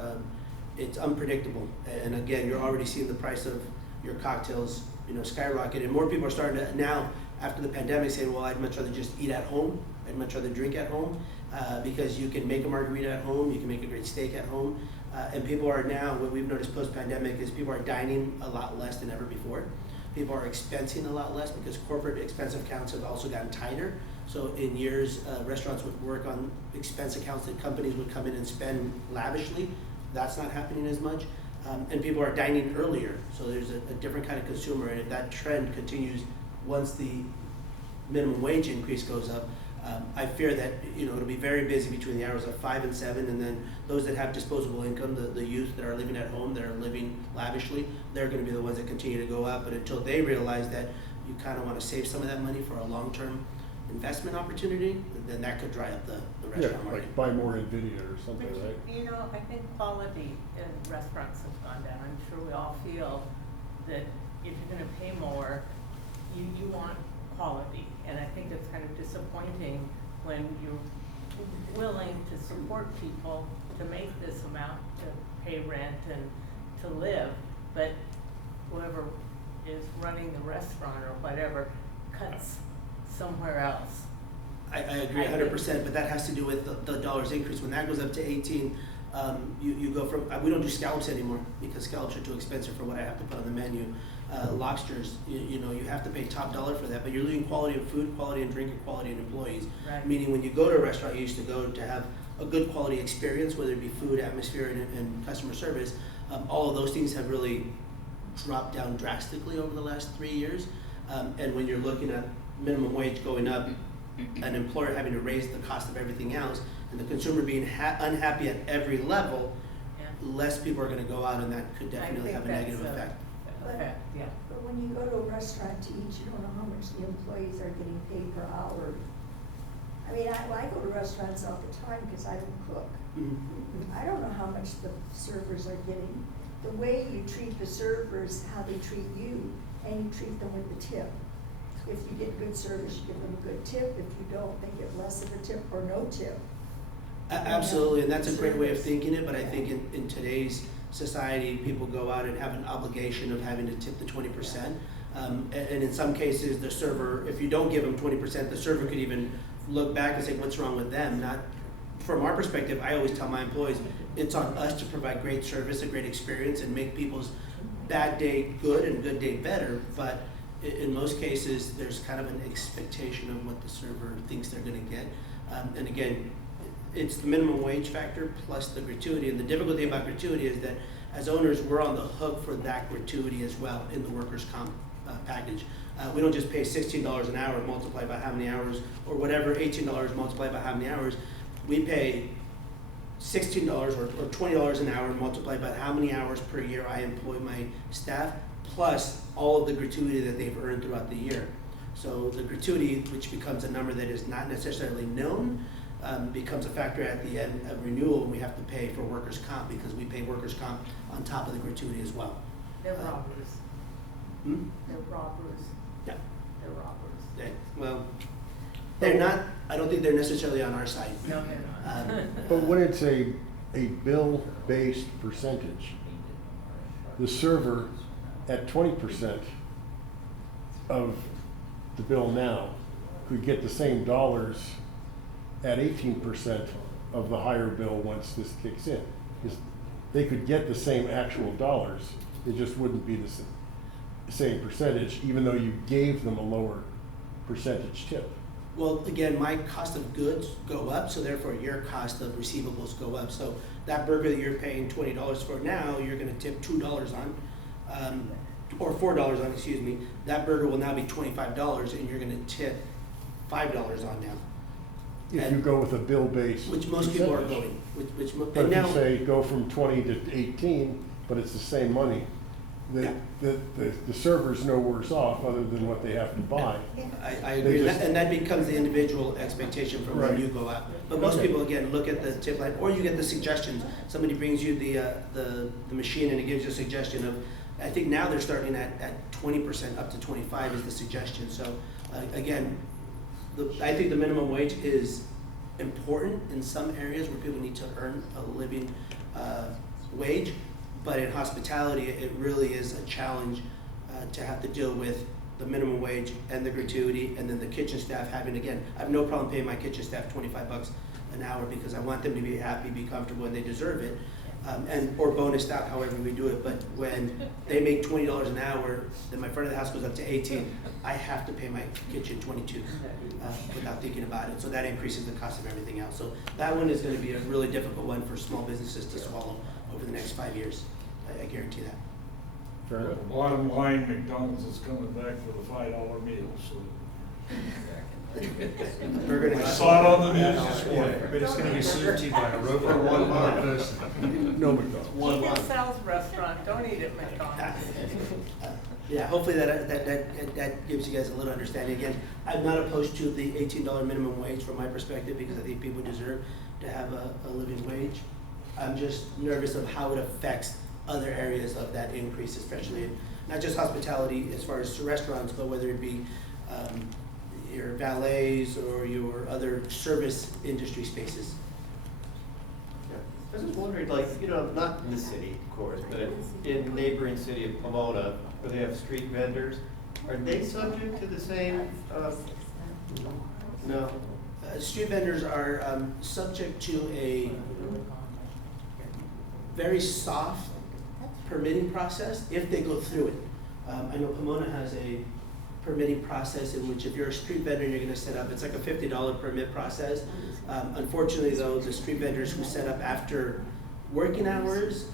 it's unpredictable. And again, you're already seeing the price of your cocktails, skyrocket, and more people are starting to now, after the pandemic, say, well, I'd much rather just eat at home. I'd much rather drink at home, because you can make a margarita at home, you can make a great steak at home, and people are now, what we've noticed post-pandemic is people are dining a lot less than ever before. People are expensing a lot less because corporate expense accounts have also gotten tighter. So in years, restaurants would work on expense accounts that companies would come in and spend lavishly. That's not happening as much. And people are dining earlier. So there's a different kind of consumer. And if that trend continues once the minimum wage increase goes up, I fear that it'll be very busy between the hours of 5 and 7, and then those that have disposable income, the youth that are living at home, that are living lavishly, they're going to be the ones that continue to go up. But until they realize that you kind of want to save some of that money for a long-term investment opportunity, then that could dry up the restaurant market. Like buy more NVIDIA or something, But right? I think quality in restaurants has gone down. I'm sure we all feel that if you're gonna pay more, you want quality. And I think it's kind of disappointing when you're willing to support people to make this amount to pay rent and to live, but whoever is running the restaurant or whatever cuts somewhere else. I agree 100%, but that has to do with the dollars increase. When that goes up to 18, you go from, we don't do scallops anymore because scallops are too expensive for what I have to put on the menu. Lobsters, you have to pay top dollar for that, but you're losing quality of food, quality in drink, and quality in employees. Right. Meaning when you go to a restaurant, you used to go to have a good quality experience, whether it be food, atmosphere, and customer service. All of those things have really dropped down drastically over the last 3 years. And when you're looking at minimum wage going up, an employer having to raise the cost of everything else, and the consumer being unhappy at every level, Yeah. less people are gonna go out, and that could definitely have a negative effect. Effect, yeah. But when you go to a restaurant to eat, you don't know how much the employees are getting paid per hour. I mean, I go to restaurants all the time because I don't cook. I don't know how much the servers are getting. The way you treat the servers, how they treat you, and you treat them with the tip. If you get good service, you give them a good tip. If you don't, they get less of a tip or no tip. Absolutely, and that's a great way of thinking it, but I think in today's society, people go out and have an obligation of having to tip the 20%. And in some cases, the server, if you don't give them 20%, the server could even look back and say, what's wrong with them? Not, from our perspective, I always tell my employees, it's on us to provide great service, a great experience, and make people's bad day good and good day better. But in most cases, there's kind of an expectation of what the server thinks they're gonna get. And again, it's the minimum wage factor plus the gratuity. And the difficulty about gratuity is that as owners, we're on the hook for that gratuity as well in the workers' comp package. We don't just pay $16 an hour multiplied by how many hours, or whatever, $18 multiplied by how many hours. We pay $16 or $20 an hour multiplied by how many hours per year I employ my staff, plus all of the gratuity that they've earned throughout the year. So the gratuity, which becomes a number that is not necessarily known, becomes a factor at the end of renewal when we have to pay for workers' comp, because we pay workers' comp on top of the gratuity as well. They're robbers. They're robbers. Yeah. They're robbers. Well, they're not, I don't think they're necessarily on our side. No, they're not. But when it's a bill-based percentage, the server at 20% of the bill now could get the same dollars at 18% of the higher bill once this kicks in. Because they could get the same actual dollars, it just wouldn't be the same percentage, even though you gave them a lower percentage tip. Well, again, my cost of goods go up, so therefore your cost of receivables go up. So that burger that you're paying $20 for now, you're gonna tip $2 on, or $4 on, excuse me. That burger will now be $25 and you're gonna tip $5 on now. If you go with a bill-based Which most people are percentage. going, But and if now, you say go from 20 to 18, but it's the same money, the server's no worse off other than what they have to buy. I agree, and that becomes the individual expectation from when Right. you go out. But most Okay. people, again, look at the tip line, or you get the suggestions. Somebody brings you the machine and it gives you a suggestion of, I think now they're starting at 20%, up to 25 is the suggestion. So, again, I think the minimum wage is important in some areas where people need to earn a living wage. But in hospitality, it really is a challenge to have to deal with the minimum wage and the gratuity, and then the kitchen staff having, again, I have no problem paying my kitchen staff $25 an hour because I want them to be happy, be comfortable, and they deserve it. Or bonused out, however we do it. But when they make $20 an hour, then my front of the house goes up to 18, I have to pay my kitchen 22 without thinking about it. So that increases the cost of everything else. So that one is going to be a really difficult one for small businesses to swallow over the next 5 years. I guarantee that. Fair enough. Bottom line, McDonald's is coming back with a $5 meal, so. We're going I to saw it on the news this morning. But it's gonna be served to you by a robot. For one month. person. No McDonald's. Eat at Sal's restaurant, don't eat at McDonald's. Yeah, hopefully that gives you guys a little understanding. Again, I'm not opposed to the $18 minimum wage from my perspective because I think people deserve to have a living wage. I'm just nervous of how it affects other areas of that increase, especially in not just hospitality as far as restaurants, but whether it be your valets or your other service industry spaces. I was just wondering, like, not in the city, of course, but in the neighboring city of Pomona, where they have street vendors, are they subject to the same, no? Street vendors are subject to a very soft permitting process if they go through it. I know Pomona has a permitting process in which if you're a street vendor and you're gonna set up, it's like a $50 permit process. Unfortunately though, the street vendors who set up after working hours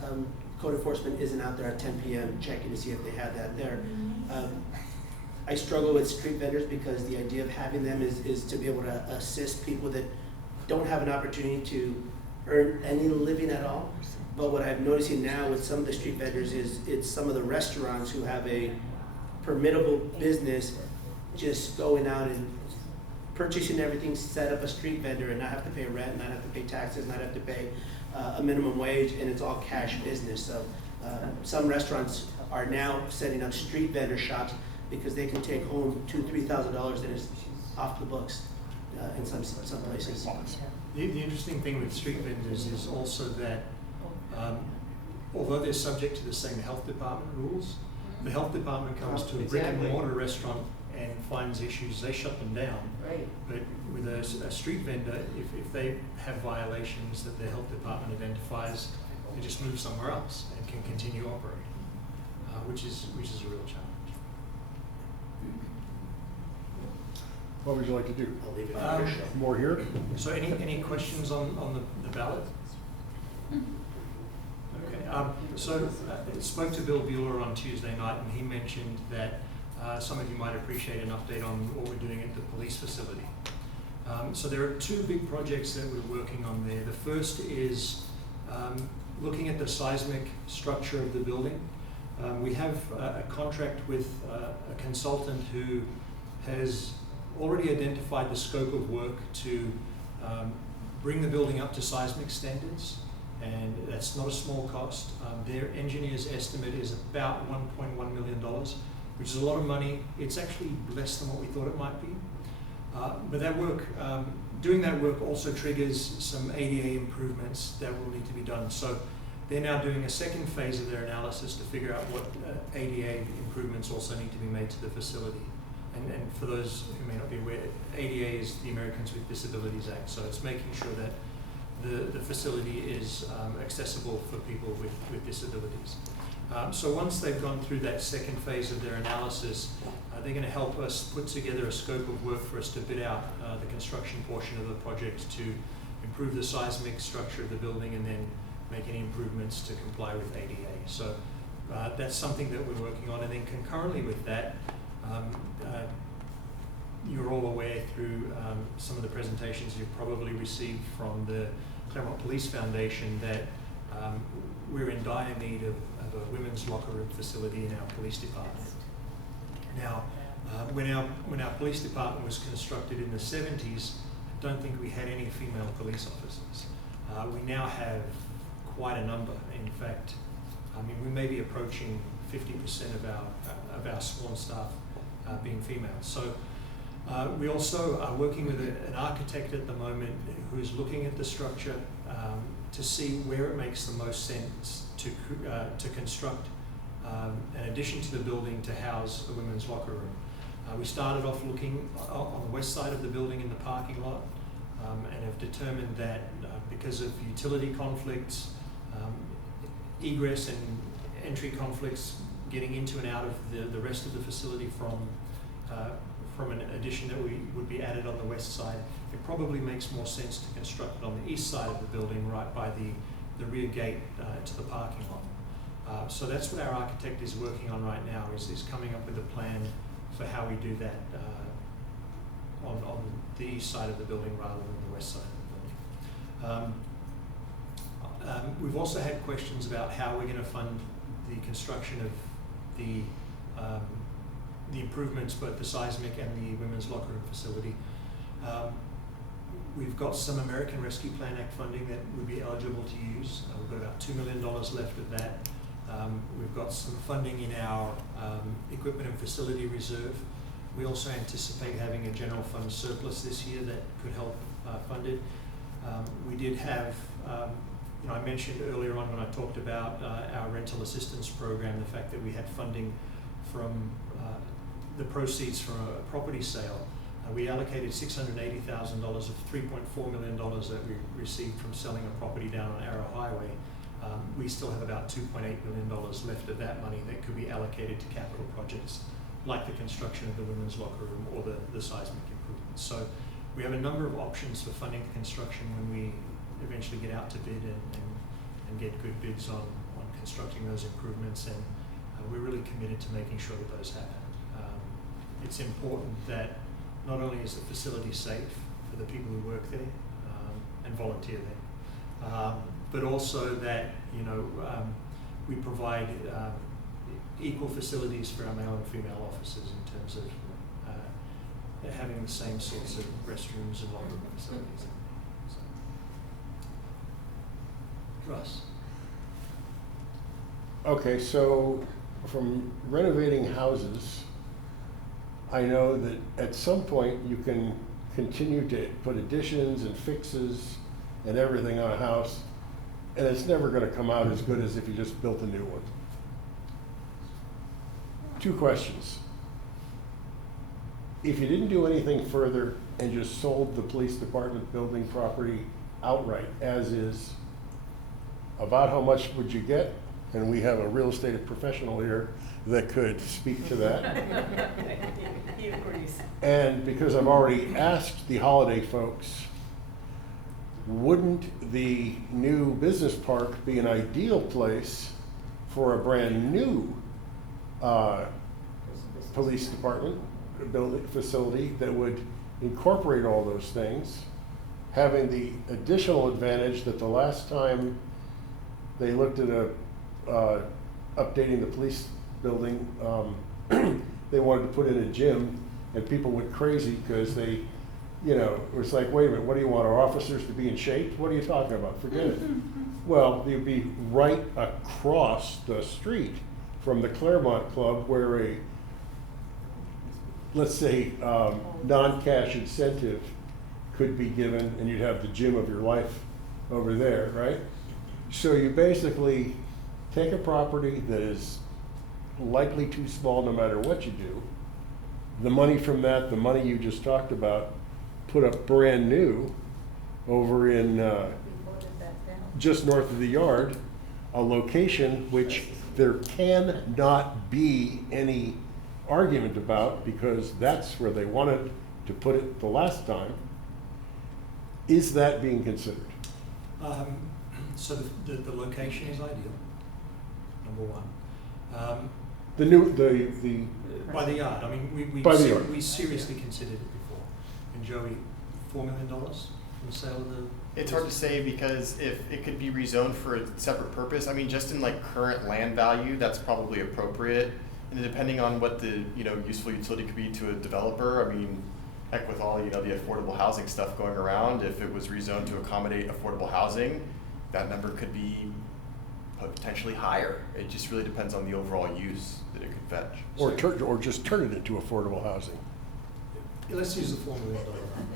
code enforcement isn't out there at 10 p.m. checking to see if they have that there. I struggle with street vendors because the idea of having them is to be able to assist people that don't have an opportunity to earn any living at all. But what I'm noticing now with some of the street vendors is it's some of the restaurants who have a permittable business just going out and purchasing everything, set up a street vendor and not have to pay rent, not have to pay taxes, not have to pay a minimum wage, and it's all cash business. So some restaurants are now setting up street vendor shops because they can take home $2,000-3,000 and it's off the books in some places. The interesting thing with street vendors is also that although they're subject to the same health department rules, the health department comes to a brick and mortar restaurant and finds issues, they shut them down. Right. But with a street vendor, if they have violations that the health department identifies, they just move somewhere else and can continue operating, which is a real challenge. What would you like to do? I'll leave it for your show. More here? So any questions on the ballot? Okay, so I spoke to Bill Bueller on Tuesday night, and he mentioned that some of you might appreciate an update on what we're doing at the police facility. So there are two big projects that we're working on there. The first is looking at the seismic structure of the building. We have a contract with a consultant who has already identified the scope of work to bring the building up to seismic standards, and that's not a small cost. Their engineer's estimate is about $1.1 million, which is a lot of money. It's actually less than what we thought it might be. But that work, doing that work also triggers some ADA improvements that will need to be done. So they're now doing a second phase of their analysis to figure out what ADA improvements also need to be made to the facility. And for those who may not be aware, ADA is the Americans with Disabilities Act, so it's making sure that the facility is accessible for people with disabilities. So once they've gone through that second phase of their analysis, they're going to help us put together a scope of work for us to bid out the construction portion of the project to improve the seismic structure of the building and then make any improvements to comply with ADA. So that's something that we're working on, and then concurrently with that, you're all aware through some of the presentations you've probably received from the Claremont Police Foundation that we're in dire need of a women's locker room facility in our police department. Now, when our police department was constructed in the 70s, I don't think we had any female police officers. We now have quite a number. In fact, I mean, we may be approaching 50% of our sworn staff being female. So we also are working with an architect at the moment who is looking at the structure to see where it makes the most sense to construct an addition to the building to house a women's locker room. We started off looking on the west side of the building in the parking lot and have determined that because of utility conflicts, egress and entry conflicts, getting into and out of the rest of the facility from an addition that would be added on the west side, it probably makes more sense to construct it on the east side of the building, right by the rear gate to the parking lot. So that's what our architect is working on right now, is coming up with a plan for how we do that on the east side of the building rather than the west side of the building. We've also had questions about how we're going to fund the construction of the improvements, both the seismic and the women's locker room facility. We've got some American Rescue Plan Act funding that would be eligible to use. We've got about $2 million left of that. We've got some funding in our equipment and facility reserve. We also anticipate having a general fund surplus this year that could help fund it. We did have, I mentioned earlier on when I talked about our rental assistance program, the fact that we had funding from the proceeds from a property sale. We allocated $680,000 of $3.4 million that we received from selling a property down on Arrow Highway. We still have about $2.8 million left of that money that could be allocated to capital projects like the construction of the women's locker room or the seismic improvements. So we have a number of options for funding the construction when we eventually get out to bid and get good bids on constructing those improvements, and we're really committed to making sure that those happen. It's important that not only is the facility safe for the people who work there and volunteer there, but also that we provide equal facilities for our male and female officers in terms of having the same sorts of restrooms and locker room facilities. So. Russ. Okay, so from renovating houses, I know that at some point you can continue to put additions and fixes and everything on a house, and it's never going to come out as good as if you just built a new one. Two questions. If you didn't do anything further and just sold the police department building property outright as is, about how much would you get? And we have a real estate professional here that could speak to that. He agrees. And because I've already asked the Holiday folks, wouldn't the new business park be an ideal place for a brand new police department building facility that would incorporate all those things, having the additional advantage that the last time they looked at updating the police building, they wanted to put in a gym, and people went crazy because they, it was like, wait a minute, what do you want, our officers to be in shape? What are you talking about? Forget it. Well, you'd be right across the street from the Claremont Club where a, let's say, non-cash incentive could be given, and you'd have the gym of your life over there, right? So you basically take a property that is likely too small no matter what you do. The money from that, the money you just talked about, put up brand new over in just north of the yard, a location which there cannot be any argument about because that's where they wanted to put it the last time. Is that being considered? So the location is ideal, number one. By the yard. I mean, we seriously considered it before. And Joey, $4 million from the sale of the. It's hard to say because if it could be rezoned for a separate purpose. I mean, just in like current land value, that's probably appropriate. And depending on what the useful utility could be to a developer, I mean, heck, with all the affordable housing stuff going around, if it was rezoned to accommodate affordable housing, that number could be potentially higher. It just really depends on the overall use that it could fetch. Or just turn it into affordable housing. Yeah, let's use the $4 million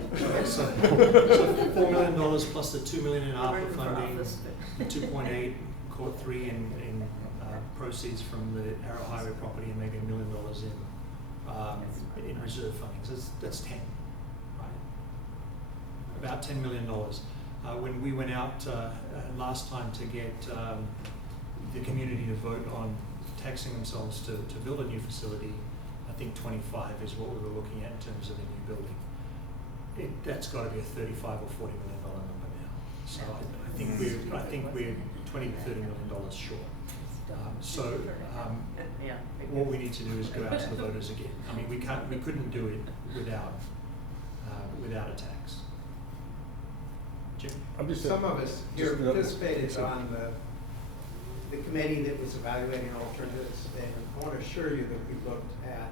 number. So $4 million plus the $2 million in ARPA funding, the 2.8, Court 3 in proceeds from the Arrow Highway property, and maybe $1 million in reserve funding. So that's 10, right? About $10 million. When we went out last time to get the community to vote on taxing themselves to build a new facility, I think 25 is what we were looking at in terms of a new building. That's got to be a $35 or $40 million number now. So I think we're $20 to $30 million short. What we need to do is go out to the voters again. I mean, we couldn't do it without a tax. Jim? Some of us here participated on the committee that was evaluating alternatives, and I want to assure you that we looked at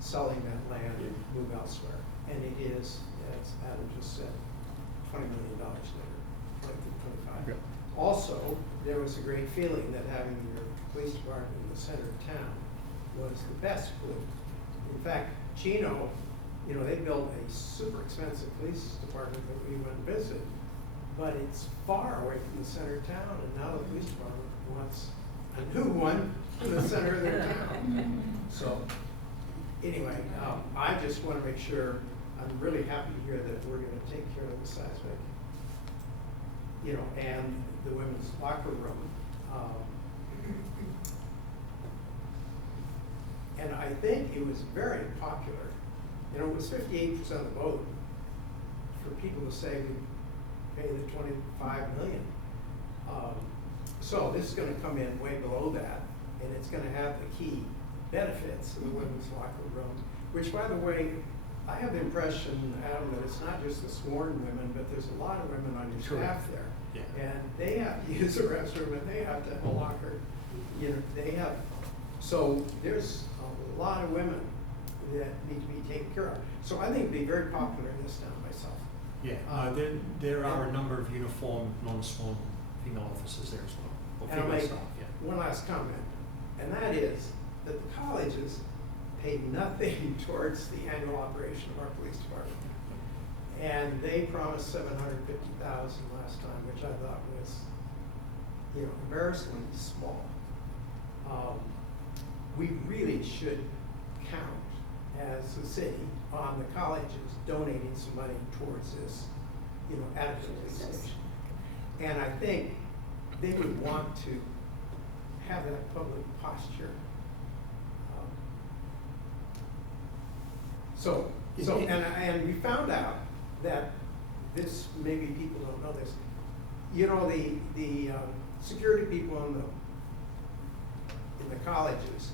selling that land and move elsewhere. And it is, as Adam just said, $20 million later, 25. Yeah. Also, there was a great feeling that having your police department in the center of town was the best group. In fact, Chino, they built a super expensive police department that we went and visited, but it's far away from the center of town, and now the police department wants a new one in the center of their town. So, anyway, I just want to make sure, I'm really happy to hear that we're going to take care of the seismic, and the women's locker room. And I think it was very popular. It was 58% of the vote for people to say we pay the $25 million. So this is gonna come in way below that, and it's gonna have the key benefits of the women's locker room, which, by the way, I have the impression, Adam, that it's not just the sworn women, but there's a lot of women on your staff there. Yeah. And they have to use the restroom, and they have to have a locker, you know, they have, so there's a lot of women that need to be taken care of. So I think it'd be very popular in this town myself. Yeah, there are a number of uniformed, non-sworn female officers there as well, or And I'll female make staff, yeah. one last comment, and that is that the colleges pay nothing towards the annual operation of our police department. And they promised $750,000 last time, which I thought was, you know, embarrassingly small. We really should count as a city on the colleges donating some money towards this, you know, at the police station. And I think they would want to have that public posture. And we found out that this, maybe people don't know this, you know, the security people in the colleges,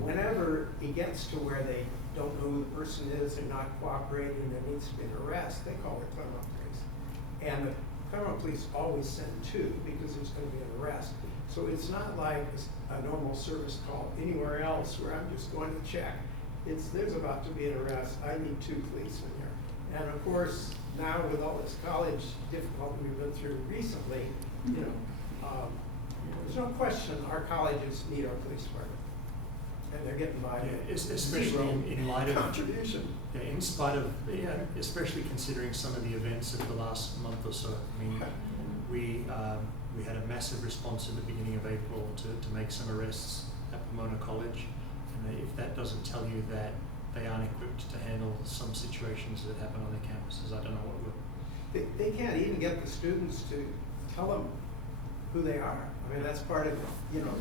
whenever it gets to where they don't know who the person is, they're not cooperating, there needs to be an arrest, they call the Claremont police. And the Claremont police always send two because there's going to be an arrest. So it's not like a normal service call anywhere else where I'm just going to check. There's about to be an arrest, I need two policemen here. And of course, now with all this college difficulty we've been through recently, you know, there's no question our colleges need our police department. And they're getting by. Yeah, especially in light of contribution. Yeah, in spite of, especially considering some of the events of the last month or so. I mean, we had a massive response in the beginning of April to make some arrests at Pomona College. And if that doesn't tell you that they aren't equipped to handle some situations that happen on their campuses, I don't know what would. They can't even get the students to tell them who they are. I mean, that's part of it. You know,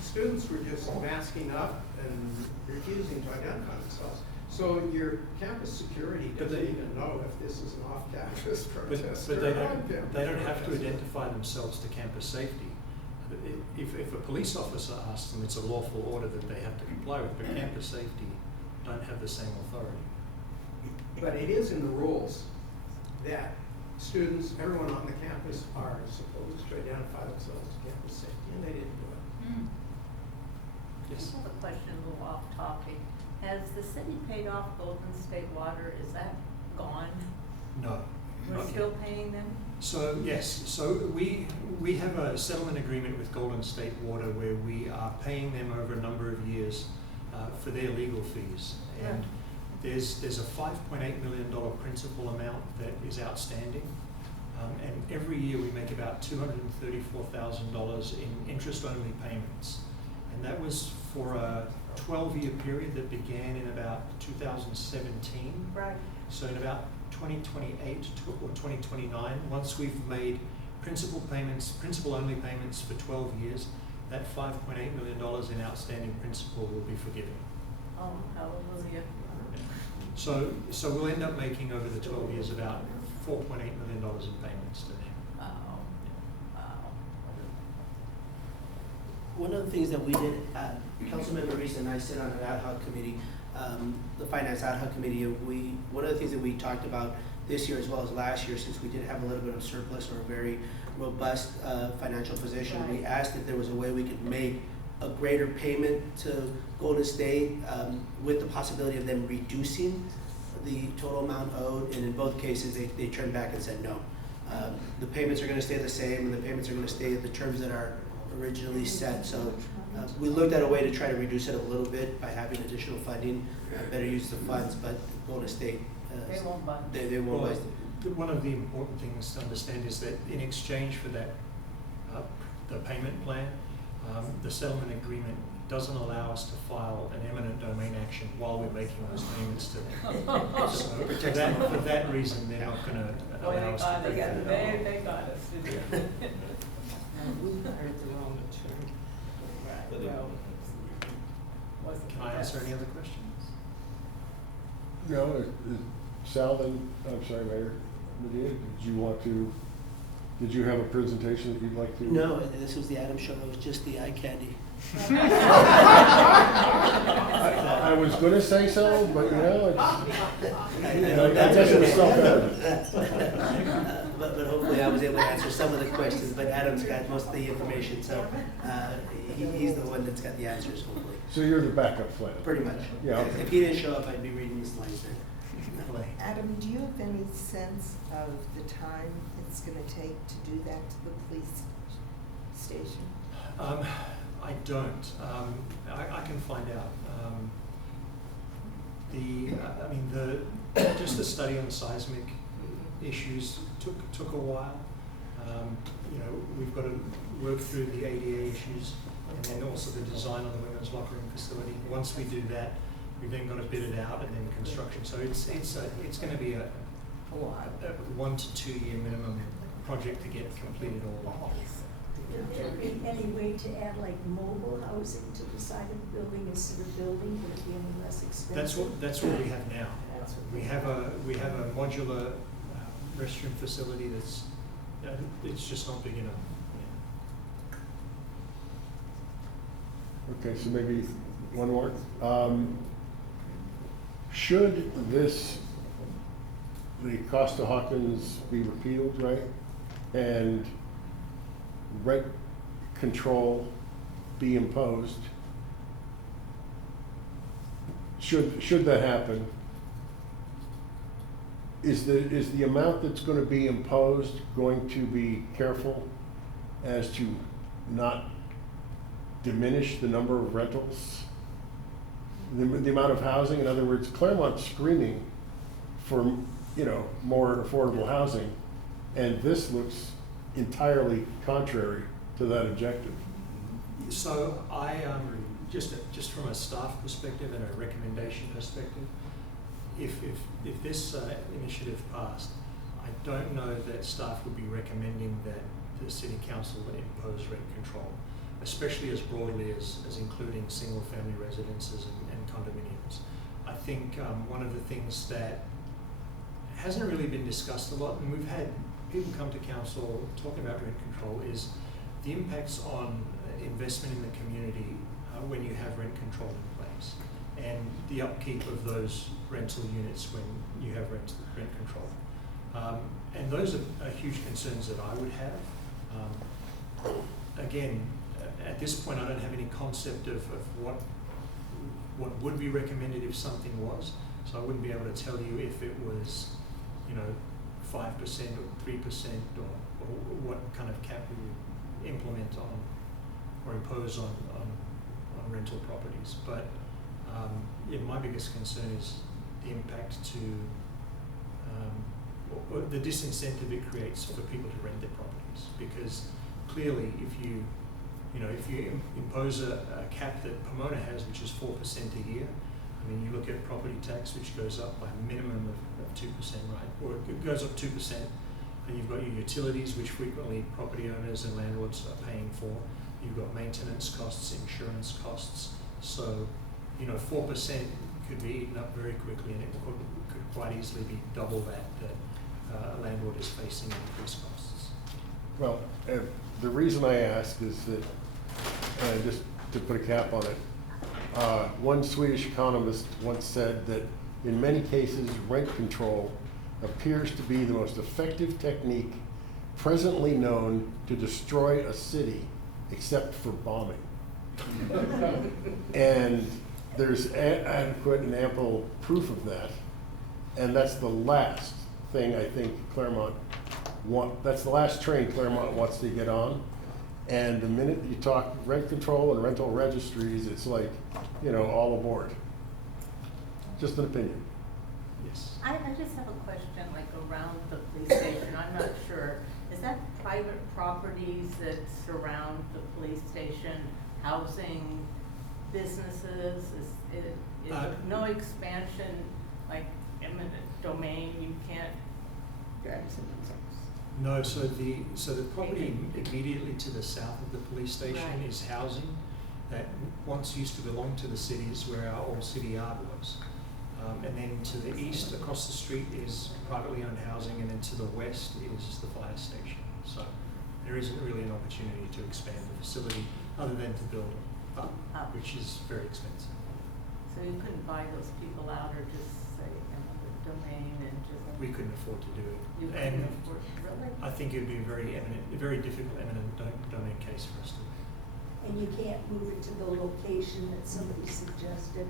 students were just masking up and refusing to identify themselves. So your campus security doesn't even know if this is an off-campus protest. But they don't have to identify themselves to campus safety. If a police officer asks them, it's a lawful order that they have to comply with, but campus safety don't have the same authority. But it is in the rules that students, everyone on the campus are supposed to identify themselves as campus safety, and they didn't do it. Yes. I have a question a little off topic. Has the city paid off Golden State Water? Is that gone? No. We're not still yet. paying them? So yes, so we have a settlement agreement with Golden State Water where we are paying them over a number of years for their legal fees. And there's a $5.8 million principal amount that is outstanding. And every year we make about $234,000 in interest-only payments. And that was for a 12-year period that began in about 2017. Right. So in about 2028 or 2029, once we've made principal-only payments for 12 years, that $5.8 million in outstanding principal will be forgiven. Oh, hallelujah. So we'll end up making over the 12 years about $4.8 million in payments to them. Wow. Wow. One of the things that we did, Councilmember Reese and I sit on an ad hoc committee, the finance ad hoc committee, one of the things that we talked about this year as well as last year, since we did have a little bit of surplus or a very robust financial position, we asked if there was a way we could make a greater payment to Golden State with the possibility of them reducing the total amount owed, and in both cases they turned back and said no. The payments are going to stay the same, and the payments are going to stay at the terms that are originally set. So we looked at a way to try to reduce it a little bit by having additional funding, better use of funds, but Golden State They won't budge. they won't Well, budge. one of the important things to understand is that in exchange for that, the payment plan, the settlement agreement doesn't allow us to file an eminent domain action while we're making those payments to them. So for that reason, they're not going to Boy, allow us to pay for that. they got us, didn't they? We hired the wrong attorney. Right, well, wasn't Can the I answer best. any other questions? No, Sal, then, I'm sorry, Mayor Medina, did you want to Did you have a presentation that you'd like to? No, this was the Adam show, it was just the eye candy. I was gonna say so, but you know, it's, That's guess it was okay. self-evident. But hopefully I was able to answer some of the questions, but Adam's got most of the information, so he's the one that's got the answers, hopefully. So you're the backup plan? Pretty much. Yeah, okay. If he didn't show up, I'd be reading his lines then. Adam, do you have any sense of the time it's gonna take to do that to the police station? I don't. I can find out. Just the study on the seismic issues took a while. We've got to work through the ADA issues and then also the design on the women's locker room facility. Once we do that, we've then got to bid it out and then construction. So it's going to be a 1 to 2 year minimum project to get completed all. Would there be any way to add like mobile housing to the side of the building instead of building? Would it be any less expensive? That's what we have now. That's what We have a modular restroom facility that's it's just not big enough. Okay, so maybe one more. Should the Costa Hawkins be repealed, right? And rent control be imposed? Should that happen? Is the amount that's going to be imposed going to be careful as to not diminish the number of rentals? The amount of housing, in other words, Claremont's screaming for more affordable housing, and this looks entirely contrary to that objective. So I just from a staff perspective and a recommendation perspective, if this initiative passed, I don't know that staff would be recommending that the city council would impose rent control, especially as broadly as including single family residences and condominiums. I think one of the things that hasn't really been discussed a lot, and we've had people come to council talking about rent control, is the impacts on investment in the community when you have rent control in place, and the upkeep of those rental units when you have rent control. And those are huge concerns that I would have. Again, at this point, I don't have any concept of what would be recommended if something was, so I wouldn't be able to tell you if it was 5% or 3% or what kind of cap we would implement on or impose on rental properties. But my biggest concern is the impact to or the disincentive it creates for people to rent their properties, because clearly if you impose a cap that Pomona has, which is 4% a year, I mean, you look at property tax, which goes up by a minimum of 2%, right? Or it goes up 2%, and you've got your utilities, which frequently property owners and landlords are paying for. You've got maintenance costs, insurance costs. So, 4% could be eaten up very quickly, and it could quite easily be double that a landlord is facing increased costs. Well, the reason I ask is that, just to put a cap on it, one Swedish economist once said that in many cases, rent control appears to be the most effective technique presently known to destroy a city, except for bombing. And there's adequate and ample proof of that. And that's the last thing I think that's the last train Claremont wants to get on. And the minute you talk rent control and rental registries, it's like, all aboard. Just an opinion. Yes. I just have a question, like around the police station, I'm not sure. Is that private properties that surround the police station, housing, businesses? Is no expansion, like eminent domain, you can't? No, so the property immediately to the south of the police station Right. is housing that once used to belong to the cities, where our old city yard was. And then to the east, across the street, is privately owned housing, and then to the west is the fire station. So there isn't really an opportunity to expand the facility other than to build up, which is very expensive. So you couldn't buy those people out or just say another domain and just. We couldn't afford to do it. You And couldn't afford, really? I think it would be a very difficult eminent domain case for us to. And you can't move it to the location that somebody suggested?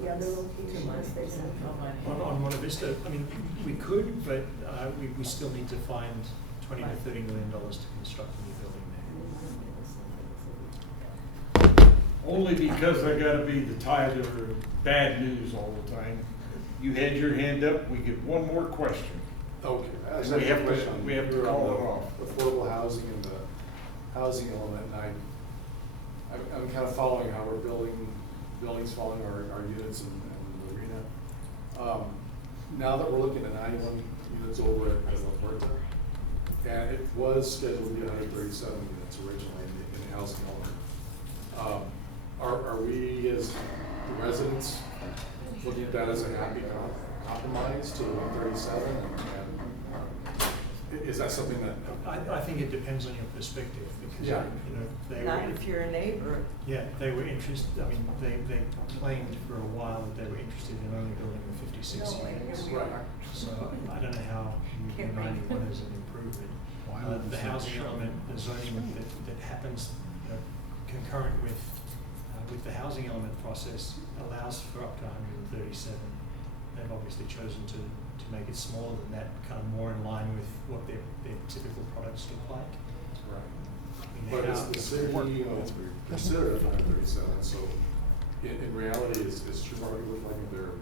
The other locations, they said. No money. On Monte Vista, I mean, we could, but we still need to find $20 to $30 million to construct a new building there. Only because I gotta be the Tyler of bad news all the time. You had your hand up, we get one more question. Okay, I just We have have a to- question. we have to We're on call the it off. Affordable housing and the housing element, and I'm kind of following how we're buildings following our units in the arena. Now that we're looking at 91 units over at La Puerta, and it was scheduled to be 137 units originally in the housing element. Are we as the residents looking at that as a happy compromise to 137? And is that something that? I think it depends on your perspective because, Yeah. you know, they Not were. if you're a neighbor. Yeah, they were interested, I mean, they claimed for a while that they were interested in only building the 56 No way, units. here we are. So I don't know how you view Can't read. 91 as an improvement. The housing element, the zoning that happens, you know, concurrent with the housing element process allows for up to 137. They've obviously chosen to make it smaller than that, kind of more in line with what their typical products look like. Right. I mean, But how- it's the city, considered 137, so in reality, is True look like they're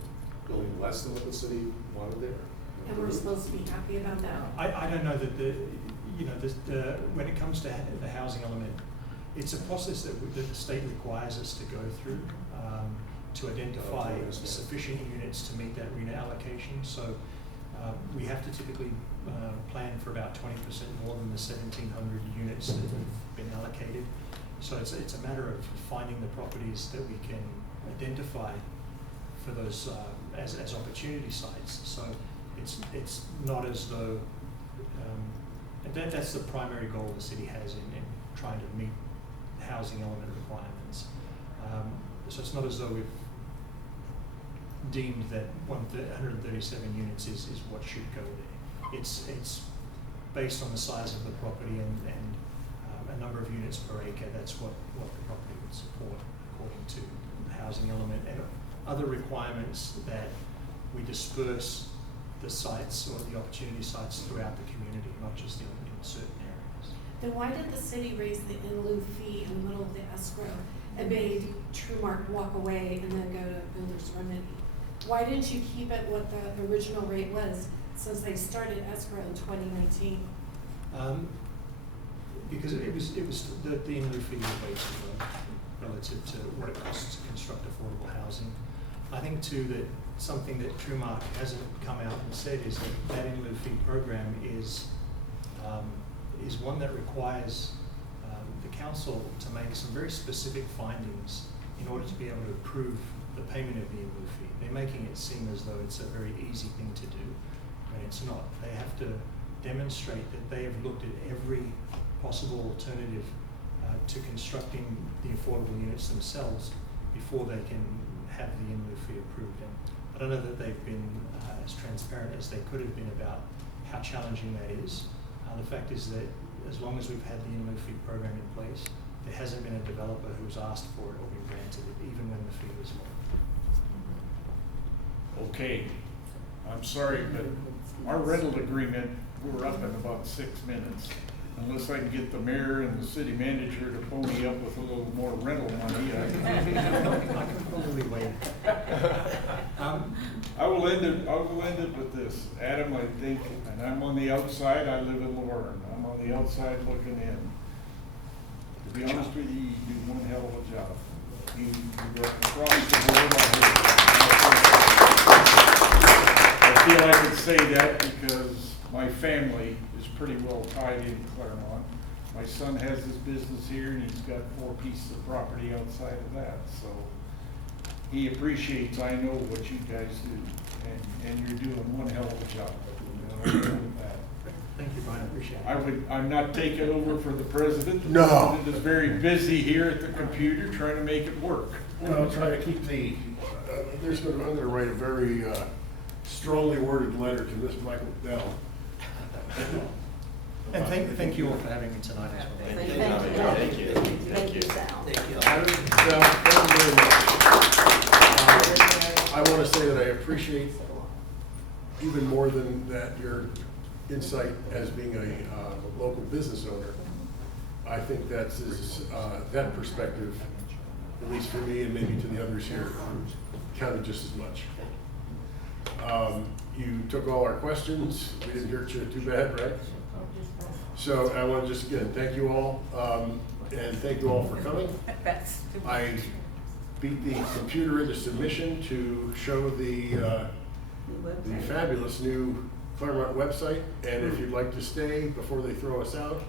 building less than what the city wanted there? And we're supposed to be happy about that? I don't know that when it comes to the housing element, it's a process that the state requires us to go through to identify sufficient units to meet that RENA allocation. So we have to typically plan for about 20% more than the 1,700 units that have been allocated. So it's a matter of finding the properties that we can identify for those as opportunity sites. So it's not as though that's the primary goal the city has in trying to meet housing element requirements. So it's not as though we've deemed that 137 units is what should go there. It's based on the size of the property and a number of units per acre. That's what the property would support according to the housing element and other requirements that we disperse the sites or the opportunity sites throughout the community, not just in certain areas. Then why did the city raise the in lieu fee in the middle of the escrow and made Trumark walk away and then go to builder's remedy? Why didn't you keep it what the original rate was since they started escrow in 2019? Because it was the in lieu fee was way too low relative to what it costs to construct affordable housing. I think too that something that Trumark hasn't come out and said is that in lieu fee program is one that requires the council to make some very specific findings in order to be able to approve the payment of the in lieu fee. They're making it seem as though it's a very easy thing to do, and it's not. They have to demonstrate that they have looked at every possible alternative to constructing the affordable units themselves before they can have the in lieu fee approved. And I don't know that they've been as transparent as they could have been about how challenging that is. The fact is that as long as we've had the in lieu fee program in place, there hasn't been a developer who's asked for it or been granted it, even when the fee was low. Okay, I'm sorry, but our rental agreement, we're up in about 6 minutes. Unless I can get the mayor and the city manager to pony up with a little more rental money, I can probably wait. I will end it with this. Adam, I think, and I'm on the outside, I live in Laverne. I'm on the outside looking in. To be honest with you, you do one hell of a job. You go across the board on I feel I could say that because my family is pretty well tied in Claremont. My son has his business here and he's got 4 pieces of property outside of that, so he appreciates, I know, what you guys do, and you're doing one hell of a job. Thank you, Brian. I'm not taking over for the president. The No. president is very busy here at the computer trying to make it work. Well, try to keep the, I'm gonna write a very strongly worded letter to Mr. Michael Dell. And thank you all for having me tonight as well. Thank you. Thank you, Sal. Thank you. Thank you very much. I want to say that I appreciate even more than that your insight as being a local business owner. I think that's that perspective, at least for me and maybe to the others here, counted just as much. You took all our questions. We didn't hurt you too bad, right? So I want to just again thank you all, and thank you all for coming. I beat the computer into submission to show the fabulous new Claremont website, and if you'd like to stay before they throw us out,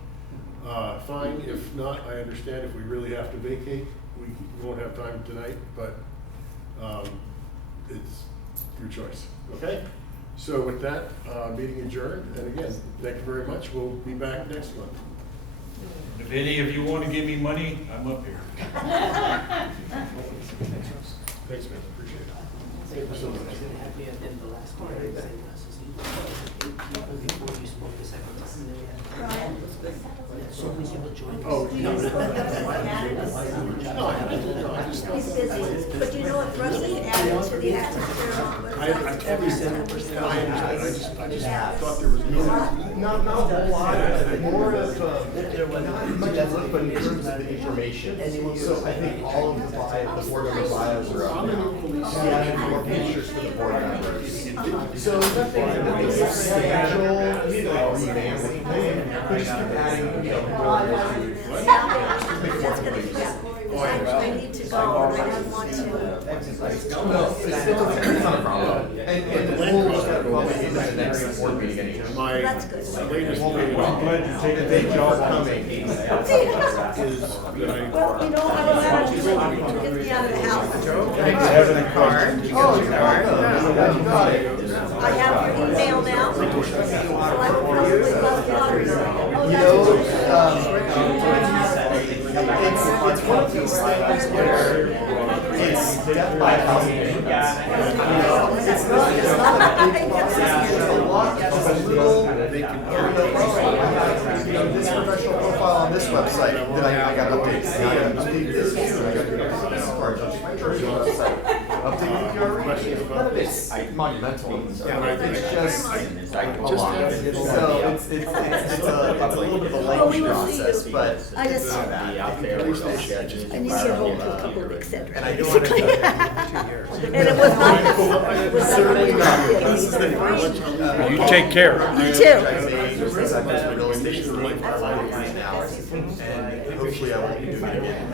fine. If not, I understand if we really have to vacate, we won't have time tonight, but it's your choice, okay? So with that, meeting adjourned, and again, thank you very much. We'll be back next month. If any of you want to give me money, I'm up here. Thanks, man, appreciate it. Thank you so much. You're gonna have me at the end of the last meeting. Eight people before you spoke the second time. So many people joined. Oh, He's busy, but you know what, Rusty added to the atmosphere on Every single person. I understand, I just thought there was no. Not a whole lot, more of, not much as but in terms of the information. So I think all of the board member bios are up now. Yeah, more pictures for the board members. So nothing substantial, revamping, just adding, I need to go, I don't want to. No, it's not a problem. And the goal is that we'll make it the next board meeting anyway. My That's good. latest I'm glad you take a big job coming. is that Well, you know, I don't have to get me out of the house. Having a card. Oh, I have your email now, so I will probably bust lottery. Oh, It's one of these things where it's death by housing. It's not a big one. There's a lot of a little, this professional profile on this website that I got updated. Now I gotta update this too. I gotta do this part of my church website. Updating the QR reading. None of it's monumental. It's just a lot. So it's a little bit of a lengthy process, but I just, Be out there. I need to get hold of a couple of eccentrics. and I don't want to. And it was not this, it was Certainly not. This is the first. You take care. You too. Because I've been doing things for like 5 years now, and hopefully I won't be doing it again.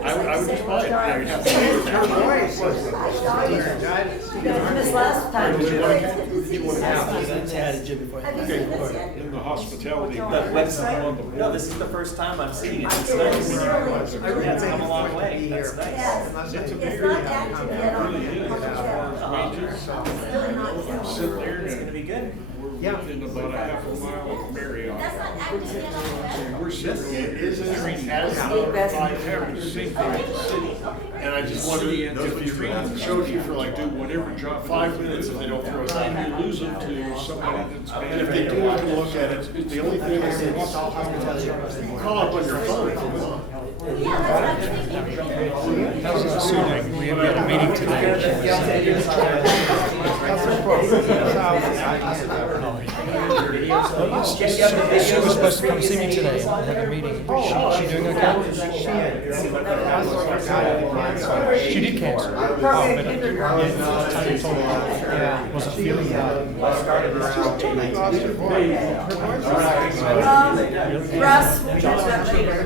I would just buy it. This last time. Added Jim before. In the hospitality. No, this is the first time I'm seeing it. It's nice. It's come a long way. That's nice. Yes, it's not active yet on the Sit there It's gonna and be good. we're within about a half a mile of Marriott. So we're sitting It there. is as Having the same thing at the city. and I just wondered if you showed you for like Do whatever job. 5 minutes if they don't throw us out. And you lose them to somebody that's. And if they do, you can look at it. The only thing is, you can call up on your phone if you want. Assuming we have a meeting today. She was supposed to come see me today and have a meeting. She doing okay? She did cancel. Oh, but I told her wasn't feeling well. Russ, we'll talk about later.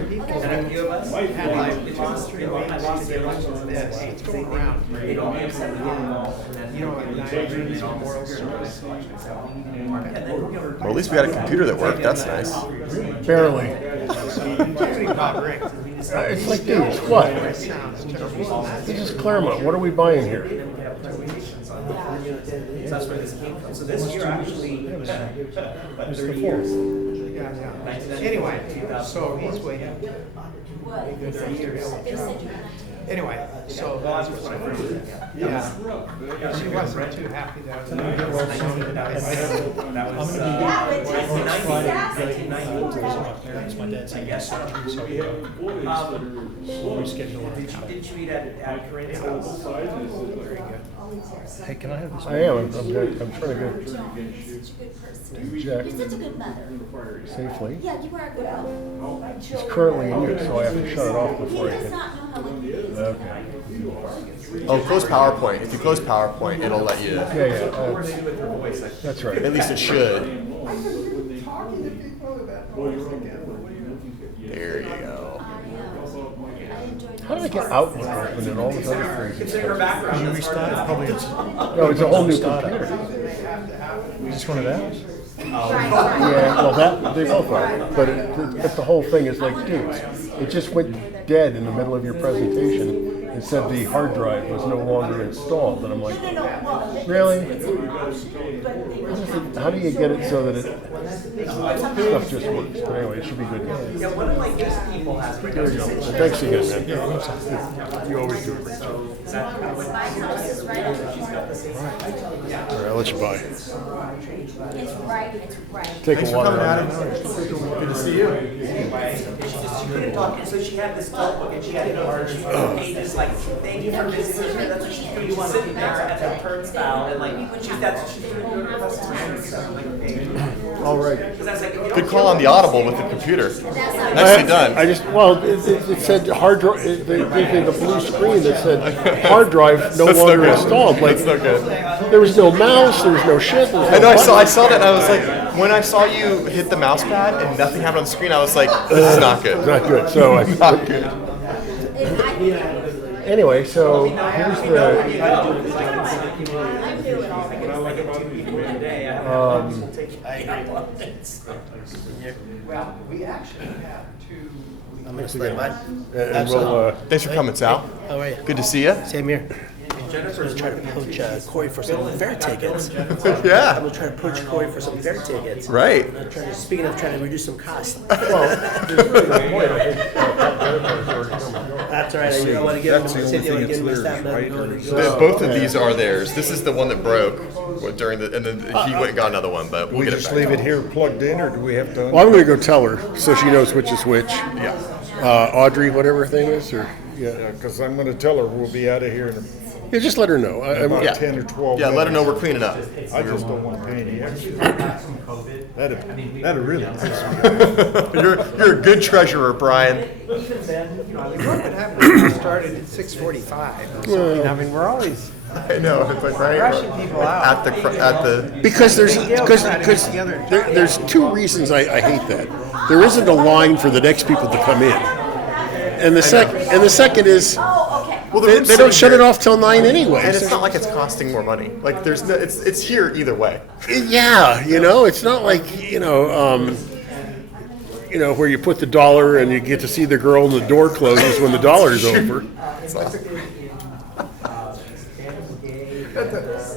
And a few of us, Had like we 2 lost, or 3 I weeks lost to the get elections on this this. way. It's going around. They'd all be upset with one wall, and then. You know, they at changed it, night, they'd all Memorial disappear in the next Service. election, so. And then, you know, Well, at least we had a computer that worked. That's nice. Barely. Including Bob Rick. It's like, dude, what? That sounds terrible. This is Claremont. What are we buying here? then we have presentations on it. So that's where this came from. So this year actually, about 30 years. Yeah. Anyway, so he's waiting. 30 years. Anyway, so Well, that's what I heard. yeah, she wasn't too happy that I was. That was, It's my dad's I guess. so Did you eat at Corinne's house? Very good. Hey, can I have this? I am. I'm trying to go You're such a good person. Jack You're such a good mother. safely. Yeah, you are a good mother. It's currently in use, so I have to shut it off He before I does can. not know how lucky he is. Okay. Oh, close PowerPoint. If you close PowerPoint, it'll let you. Yeah. Coordinated with her voice. That's right. At least it should. Talking to people about noise again. There you go. I enjoyed How did I get Outlook open and all this other crazy Consider her stuff? background. You restarted? Probably it's. No, it's a whole new computer. Just one of those? Yeah, well, that they both are, but the whole thing is like, dude, it just went dead in the middle of your presentation and said the hard drive was no longer installed, and I'm like, really? How do you get it so that stuff just works? But anyway, it should be good. Yeah, one of my guest people has. There you go. And thanks again, man. You always do a great job. My house is right on the corner. All right, I'll let you buy. It's right, it's right. Take Thanks a for water coming, on Adam. it. Good to see you. Anyway, she couldn't talk, and so she had this notebook, and she had pages like, thank you for visiting her, that's what she's doing, she's sitting there at the turnstile, and like, that's what she's doing to her customers, so I'm like, okay. All right. Because that's like, if you don't Good call on the audible with the computer. Nicely done. I just, well, it said hard drive, the blue screen that said hard drive no That's no longer good. installed. Like, That's no good. there was no mouse, there was no shit. There was I no know. I saw button. that. And I was like, when I saw you hit the mouse pad and nothing happened on the screen, I was like, this is not good. Not good. So I, Not good. anyway, so here's the, Well, we actually have 2. I'm gonna slide by. and we'll, Thanks for coming, Sal. How are you? Good to see you. Same here. I'm gonna try to poach Corey for some fair tickets. I'm Yeah. gonna try to poach Corey for some fair tickets. Right. I'm trying to, speaking of trying to reduce some costs. well, there's really no point. I think Jennifer's already come. That's all right. I don't want to get him. Said you want to get him messed up. Let him go. Both of these are theirs. This is the one that broke during the, and then he went and got another one, but we'll We get it just back. leave it here plugged in, or do we have to? Well, I'm gonna go tell her so she knows which is which. Yeah. Audrey, whatever her name is, or yeah. Because I'm gonna tell her we'll be out of here in Yeah, just let her know. about Yeah. 10 or 12 Yeah, let her know minutes. we're cleaning up. I just don't want to pay any extra. That'd really piss me You're a good treasurer, Brian. even then, you know, I was What would happen if we started at 6:45 or something? I mean, we're always I know. It's like right rushing people out. at the. Because there's Big deal because trying to get together. there's two reasons I hate that. There isn't a line for the next people to come in, and the second is Well, the they room's don't sitting shut here, it off till 9 anyway. and it's not like it's costing more money. Like there's no, it's here either way. Yeah, it's not like where you put the dollar and you get to see the girl and the door closes when the dollar's over. It's not.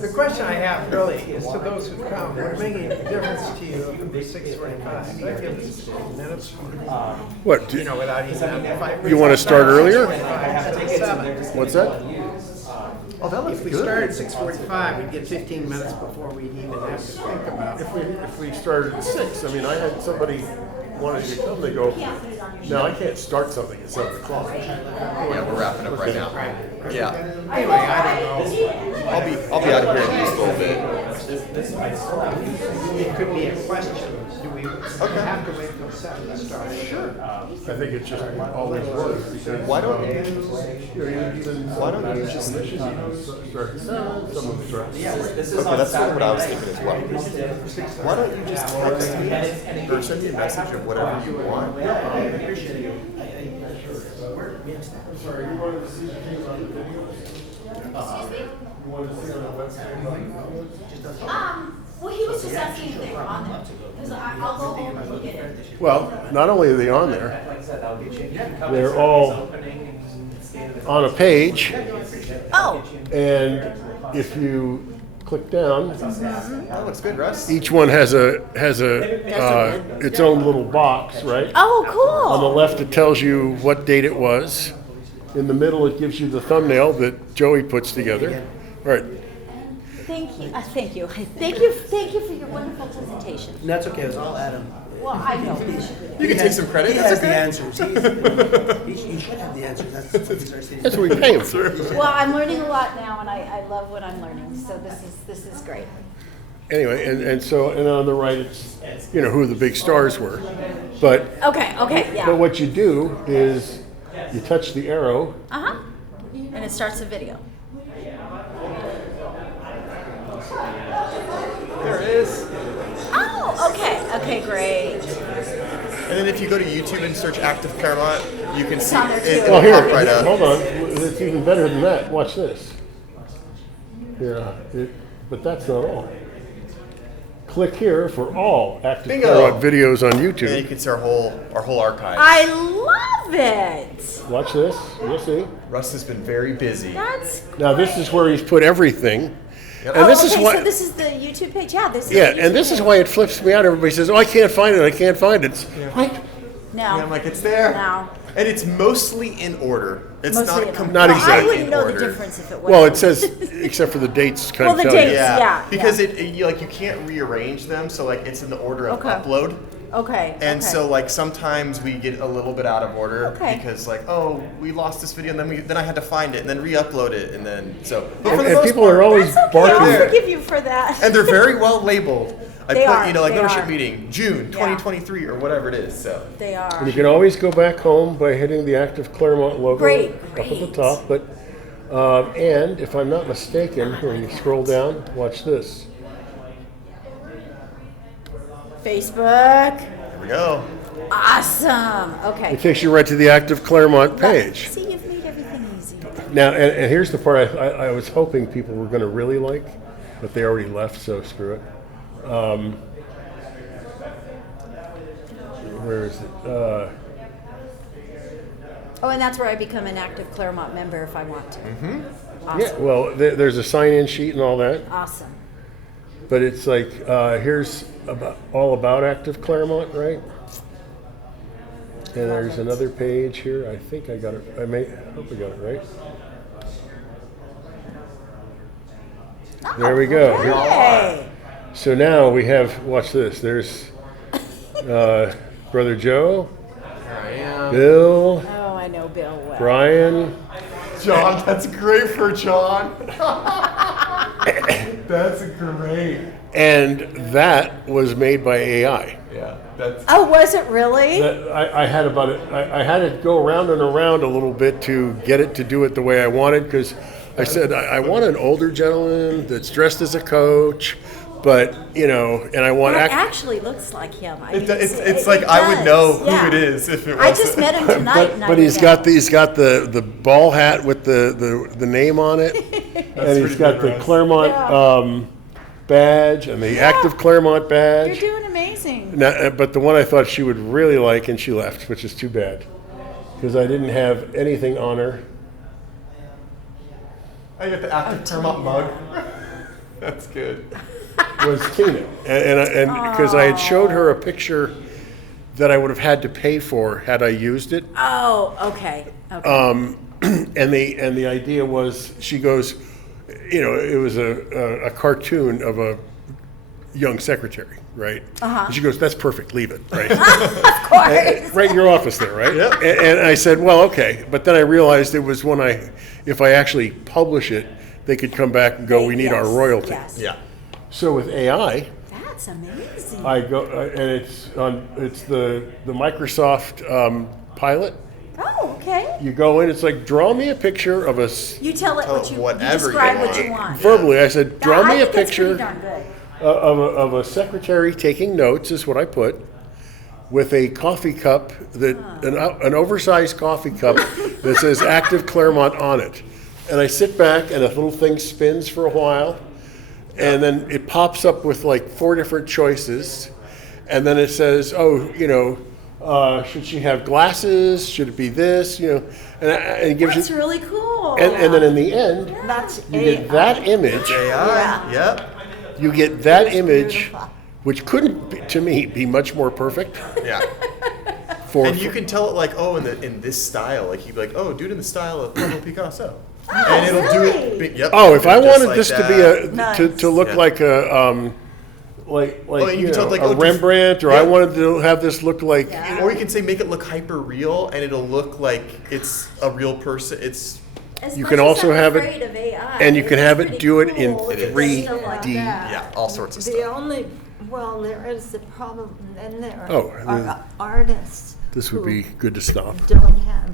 The question I have really is to those who come, would it make any difference to you if it was 6:45? That gives us 10 minutes, What? without even, if I. You want to start earlier? I have to take 7. What's that? Oh, that looks If we good. started at 6:45, we'd get 15 minutes before we'd even have to think about it. If we started at 6, I mean, I had somebody wanted to come. They go, no, I can't start something at 7 o'clock. Yeah, we're wrapping up right now. Yeah. Anyway, I don't know. I'll be out of here in just a little bit. It could be a question. Do we have to wait till 7 to start? Sure. I think it's just always was because Why don't you just start at 7, some of them start at 6. this is Okay, on that's sort of what I was Saturday. thinking as well. Why don't you just text me or send me a message of whatever you want? Yes. I'm sorry, you wanted to see the things on the videos? Excuse me? You wanted to see on the website about the videos? Well, he was just asking if they were on there, because I'll go home and get it. Well, not only are they on there, Like I said, that'll get you. they're all on a page, Oh. and if you click down, That looks good, Russ. each one has its own little box, right? Oh, cool. On the left, it tells you what date it was. In the middle, it gives you the thumbnail that Joey puts together. Right. Thank you, thank you. Thank you for your wonderful presentation. And that's okay, it was all Adam. Well, I know. You can take some credit. He That's has the okay. answers. He should have the answers. That's what he's our city. That's what we pay him for. Well, I'm learning a lot now, and I love what I'm learning, so this is great. Anyway, and on the right, it's, you know, who the big stars were. But Okay, yeah. But what you do is you touch the arrow. Uh-huh. And it starts the video. There it is. Oh, okay, great. And then if you go to YouTube and search Active Claremont, you can see on there, too. it. Oh, It'll here, pop right up. hold on. It's even better than that. Watch this. Yeah, but that's not all. Click here for all Active Bingo. Claremont videos on And then you YouTube. can see our whole archive. I love it. Watch this. You'll see. Russ has been very busy. That's Now this is where he's put everything. Yep. And this is okay, why. so this is the YouTube page. Yeah, this is Yeah, the and this YouTube is page. why it flips me out. Everybody says, "Oh, I can't find it. I can't find it." It's right. No. And I'm like, it's there. No. And it's mostly in order. It's Mostly not in- completely Not Well, exactly. I wouldn't in know order. the difference if it was. Well, it says except for the dates, kind Well, of the tell you. dates. Yeah, Yeah, because yeah. you can't rearrange them, so like it's in the order of Okay. upload. Okay. And okay. so like sometimes we get a little bit out of order Okay. because like, oh, we lost this video and then I had to find it and then re-upload it and then so but for And, the and most people part, are always That's okay. barking. I'll there. forgive you for that. and they're very well labeled. I They put, are, you know, like they membership are. meeting, June 2023 or whatever it is. So They are. And you can always go back home by hitting the Active Claremont logo Great, up at the great. top. But and if I'm not mistaken, when you scroll down, watch this. Facebook. there we go. Awesome. Okay. It takes you right to the Active Claremont page. See, you've made everything easy. Now, and here's the part I was hoping people were going to really like, but they already left, so screw it. Where is it? Oh, and that's where I become an active Claremont member if I want to. Awesome. Yeah, well, there's a sign-in sheet and all that, Awesome. but it's like here's all about Active Claremont, right? And there's another page here. I think I got it. I hope I got it right. There we go. Here- Hey. So now we have. Watch this. There's Brother Joe, Here I am. Bill, Oh, I know Bill well. Brian. John, that's great for John. That's great. And that was made by AI. Yeah, that's Oh, was it really? I had about it. I had it go around and around a little bit to get it to do it the way I wanted because I said I want an older gentleman that's dressed as a coach, but you know, and I want. That actually looks like him. it's like I would know who it is if it was. I just met him tonight. and I But he's know. got the ball hat with the name on it, and he's got the Claremont badge and the Active Claremont badge. You're doing amazing. Now, but the one I thought she would really like, and she left, which is too bad, because I didn't have anything on her. I got the Active Claremont mug. That's good. Was Tina, and because I had showed her a picture that I would have had to pay for had I used it. Oh, okay. Okay. And the idea was, she goes, you know, it was a cartoon of a young secretary, right? Uh-huh. And she goes, "That's perfect, leave it," right? Of course. Right in your office there, right? Yep. And I said, well, okay, but then I realized it was when if I actually publish it, they could come back and go, "We need our Yes, royalty." yes. Yeah. So with AI, That's amazing. I go and it's the Microsoft Pilot. Oh, okay. You go in, it's like, draw me a picture of You tell it what you Whatever you describe what want. you want. verbally. I said, draw I me a think that's pretty picture darn good. of a secretary taking notes, is what I put, with a coffee cup an oversized coffee cup that says Active Claremont on it. And I sit back and a little thing spins for a while, and then it pops up with like 4 different choices, and then it says, oh, should she have glasses? Should it be this? And it gives That's you. really cool. And then in the end, That's you get that image. AI, yep. You get that That's image, beautiful. which couldn't, to me, be much more perfect. Yeah. For, And you can tell it like, oh, in this style, like you'd be like, oh, do it in the style of Pablo Picasso. And it'll do really? it. Yep. oh, if I just wanted like this that. to be Nice. to look Yeah. like a and you can tell, like, a oh, just- Rembrandt, or I yeah. wanted to have this look like. Yeah. Or you can say make it look hyper real, and it'll look like it's a real person. It's As You much can as also I'm have it- afraid of AI, and you can it's have it pretty do it in cool if it's 3D. stuff like that. yeah, all sorts of The stuff. only, well, there is the problem, and there Oh, are artists This would who be good to stop. don't have